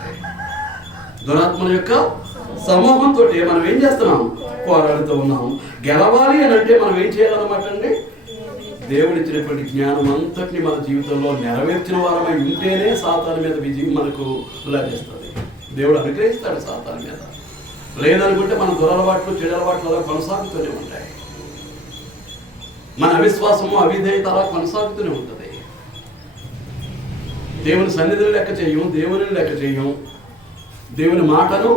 దురాత్మల యొక్క సమూహంతో మనం ఏం చేస్తున్నాం? పోరాడుతూ ఉన్నాం. గెలవాలి అని అంటే మనం ఏం చేయాలన్నమాట అండి? దేవుడిచ్చినటువంటి జ్ఞానం అంతటిని మన జీవితంలో నెరవేర్చిన వారమై ఉంటేనే సాతాను మీద విజయం మనకు లభిస్తుంది. దేవుడు అనుగ్రహిస్తాడు సాతాను మీద. లేదనుకుంటే మన దురలవాట్లు, చెడలవాట్లు అలా కొనసాగుతూనే ఉంటాయి. మన అవిశ్వాసము, అవిధేయత అలా కొనసాగుతూనే ఉంటుంది. దేవుని సన్నిధిని లెక్క చేయం, దేవుని లెక్క చేయం, దేవుని మాటను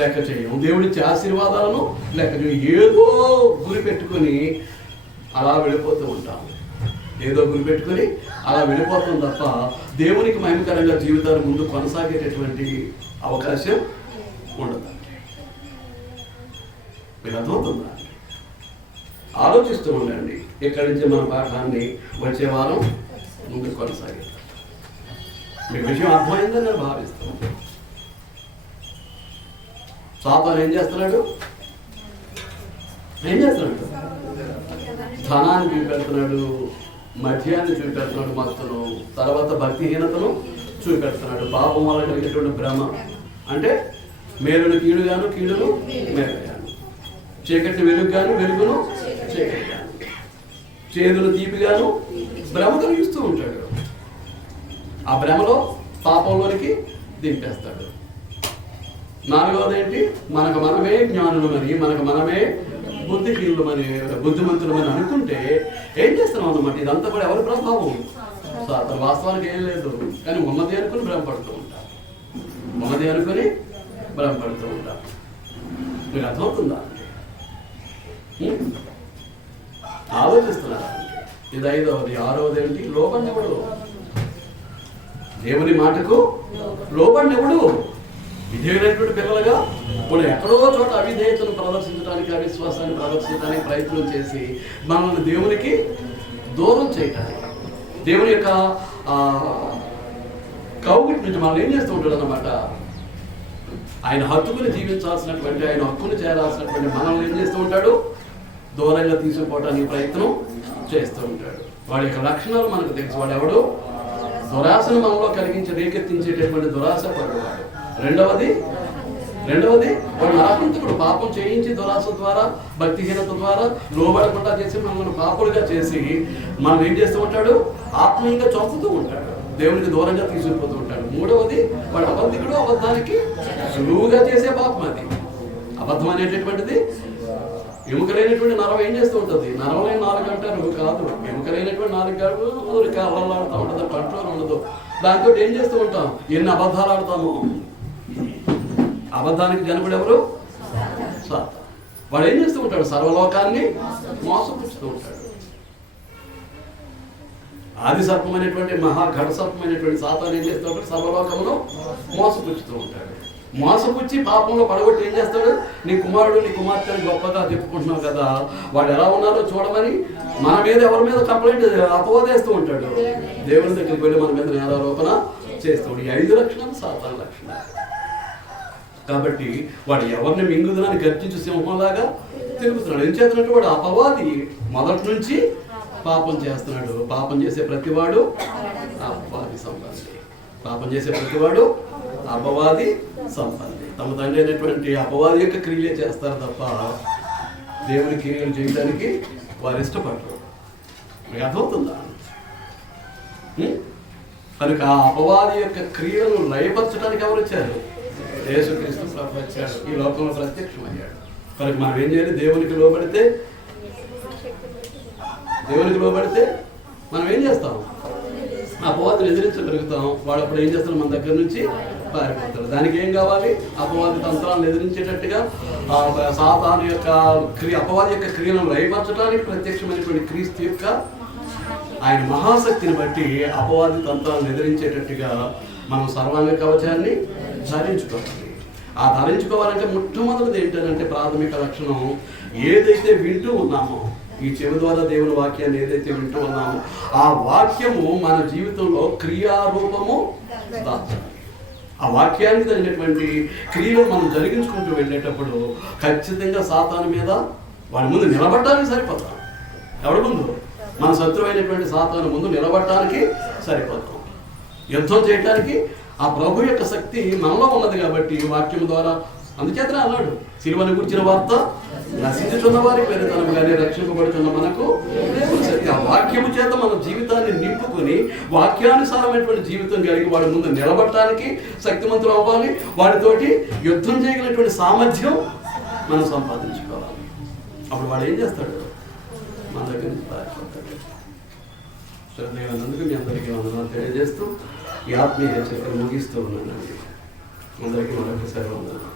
లెక్క చేయం, దేవుడిచ్చే ఆశీర్వాదాలను లెక్క చేయం. ఏదో గురి పెట్టుకొని అలా వెళ్ళిపోతూ ఉంటాం. ఏదో గురి పెట్టుకొని అలా వెళ్ళిపోతాం తప్ప దేవునికి మహిమకరంగా జీవితాలు ముందు కొనసాగేటటువంటి అవకాశం ఉండదు. మీరు అర్థమవుతుందా? ఆలోచిస్తూ ఉండండి. ఇక్కడి నుంచి మన పాఠాన్ని వచ్చే వారం ముందు కొనసాగిద్దాం. మీకు విషయం అర్థమైందని నేను భావిస్తాను. సాతాను ఏం చేస్తున్నాడు? ధనాన్ని చూపెడుతున్నాడు, మద్యాన్ని చూపెడుతున్నాడు, మత్తును, తర్వాత భక్తిహీనతను చూపెడుతున్నాడు, పాపం వల్ల కలిగేటువంటి భ్రమ. అంటే మేలును కీడుగాను, కీడును మేలుగాను, చీకటిని వెలుగుగాను, వెలుగును చీకటిగాను, చేదును తీపిగాను భ్రమ కలిగిస్తూ ఉంటాడు. ఆ భ్రమలో పాపంలోనికి దింపేస్తాడు. 4వది ఏంటి? మనకు మనమే జ్ఞానులమని, మనకు మనమే బుద్ధిహీనులమని, బుద్ధిమంతులమని అనుకుంటే ఏం చేస్తున్నాం అన్నమాట? ఇదంతా కూడా ఎవరి ప్రభావం? అతను వాస్తవానికి ఏం లేదు, కానీ ఉన్నది అనుకుని భ్రమపడుతూ ఉంటాం, ఉన్నది అనుకుని భ్రమపడుతూ ఉంటాం. మీకు అర్థమవుతుందా? ఆలోచిస్తున్నారా? ఇది 5వది. 6వది ఏంటి? లోబడినెవడు? దేవుని మాటకు లోబడినెవడు? విధేయులైనటువంటి పిల్లలుగా మనం ఎక్కడో చోట అవిధేయతను ప్రదర్శించడానికి, అవిశ్వాసాన్ని ప్రదర్శించడానికి ప్రయత్నం చేసి మనల్ని దేవునికి దూరం చేయటానికి, దేవుని యొక్క కౌగిటి నుంచి మనం ఏం చేస్తూ ఉంటాడు అన్నమాట? ఆయన హక్కుని జీవించాల్సినటువంటి, ఆయన హక్కును చేరాల్సినటువంటి మనల్ని ఏం చేస్తూ ఉంటాడు? దూరంగా తీసుకుపోవడానికి ప్రయత్నం చేస్తూ ఉంటాడు. వాడి యొక్క లక్షణాలు మనకు తెలుసు. వాడు ఎవడు? దురాశను మనలో కలిగించి రేకెత్తించేటటువంటి దురాశ పడేవాడు. రెండవది వాడు నరహంతకుడు. పాపం చేయించి దురాశ ద్వారా, భక్తిహీనత ద్వారా లోబడకుండా చేసి మనల్ని పాపులుగా చేసి మనం ఏం చేస్తూ ఉంటాడు? ఆత్మీయంగా చంపుతూ ఉంటాడు, దేవునికి దూరంగా తీసుకుపోతూ ఉంటాడు. 3వది వాడు అబద్ధికుడు. అబద్ధానికి సులువుగా చేసే పాపం అది. అబద్ధం అనేటటువంటిది ఎముకలైనటువంటి నరం ఏం చేస్తూ ఉంటుంది? నరవలేని 4 అంటారు కాదు, ఎముకలైనటువంటి 4 గంటలు అల్లలాడుతూ ఉంటుంది, కంట్రోల్ ఉండదు. దాంతో ఏం చేస్తూ ఉంటాం? ఎన్ని అబద్ధాలు ఆడతాము. అబద్ధానికి జనకుడు ఎవరు? సాతాను. వాడు ఏం చేస్తూ ఉంటాడు? సర్వలోకాన్ని మోసపుచ్చుతూ ఉంటాడు. ఆది సర్పమైనటువంటి మహాఘట సర్పమైనటువంటి సాతాను ఏం చేస్తూ ఉంటాడు? సర్వలోకంలో మోసపుచ్చుతూ ఉంటాడు. మోసపుచ్చి పాపంలో పడగొట్టి ఏం చేస్తాడు? నీ కుమారుడు నీ కుమార్తెని గొప్పగా చెప్పుకుంటున్నావు కదా, వాడు ఎలా ఉన్నారో చూడమని మన మీద ఎవరి మీద కంప్లైంట్ అపవాదేస్తూ ఉంటాడు. దేవుని దగ్గరికి వెళ్ళి మన మీద నేరారోపణ చేస్తాడు. ఈ 5 లక్షణాలు సాతాను లక్షణాలు. కాబట్టి వాడు ఎవరిని మింగుదనని గర్జించి సింహంలాగా తిరుగుతున్నాడు. ఏం చేస్తున్నట్టు? వాడు అపవాది మొదటి నుంచి పాపం చేస్తున్నాడు. పాపం చేసే ప్రతివాడు అపవాది సంబంధి. పాపం చేసే ప్రతివాడు అపవాది సంబంధి. తమ తండ్రి అయినటువంటి అపవాది యొక్క క్రియలే చేస్తారు తప్ప దేవుని క్రియలు చేయడానికి వారు ఇష్టపడరు. మీకు అర్థమవుతుందా? కనుక ఆ అపవాది యొక్క క్రియలను లయపరచడానికి ఎవరు వచ్చారు? యేసుక్రీస్తు ప్రభు వచ్చాడు, ఈ లోకంలో ప్రత్యక్షమయ్యాడు. కనుక మనం ఏం చేయాలి? దేవునికి లోబడితే మనం ఏం చేస్తాం? అపవాదిని ఎదిరించగలుగుతాం. వాడు అప్పుడు ఏం చేస్తాడు? మన దగ్గర నుంచి పారిపోతాడు. దానికి ఏం కావాలి? అపవాది తంత్రాలను ఎదిరించేటట్టుగా సాతాను యొక్క అపవాది యొక్క క్రియలను లయపరచడానికి ప్రత్యక్షమైనటువంటి క్రీస్తు యొక్క ఆయన మహాశక్తిని బట్టి అపవాది తంత్రాలను ఎదిరించేటట్టుగా మనం సర్వాంగ కవచాన్ని ధరించుకోవాలి. ఆ ధరించుకోవాలంటే మొట్టమొదటిది ఏంటంటే ప్రాథమిక లక్షణం, ఏదైతే వింటూ ఉన్నామో, ఈ చెవి ద్వారా దేవుని వాక్యాన్ని ఏదైతే వింటూ ఉన్నామో ఆ వాక్యము మన జీవితంలో క్రియారూపము దాచాలి. ఆ వాక్యానికి తగినటువంటి క్రియలు మనం జరిగించుకుంటూ వెళ్ళేటప్పుడు ఖచ్చితంగా సాతాను మీద వాడి ముందు నిలబడటానికి సరిపోతాం. ఎవరి ముందు? మన శత్రువు అయినటువంటి సాతాను ముందు నిలబడటానికి సరిపోతాం. యుద్ధం చేయడానికి ఆ ప్రభు యొక్క శక్తి మనలో ఉన్నది కాబట్టి వాక్యం ద్వారా. అందుచేతనే అన్నాడు, సిలువను గురించిన వార్త నశించుచున్న వారికి వెనుతనముగానే రక్షింపబడుతున్న మనకు దేవుని శక్తి. ఆ వాక్యము చేత మన జీవితాన్ని నింపుకొని వాక్యానుసారమైనటువంటి జీవితం కలిగి వాడి ముందు నిలబడటానికి శక్తిమంతులు అవ్వాలి. వాడితోటి యుద్ధం చేయగలిగినటువంటి సామర్థ్యం మనం సంపాదించుకోవాలి. అప్పుడు వాడు ఏం చేస్తాడు? మన దగ్గర నుంచి పారిపోతాడు. శ్రద్ధేనందుకు మీ అందరికీ వందనాలు తెలియజేస్తూ ఈ ఆత్మీయ చర్చను ముగిస్తూ ఉన్నానండి. అందరికీ మరొకసారి వందనాలు.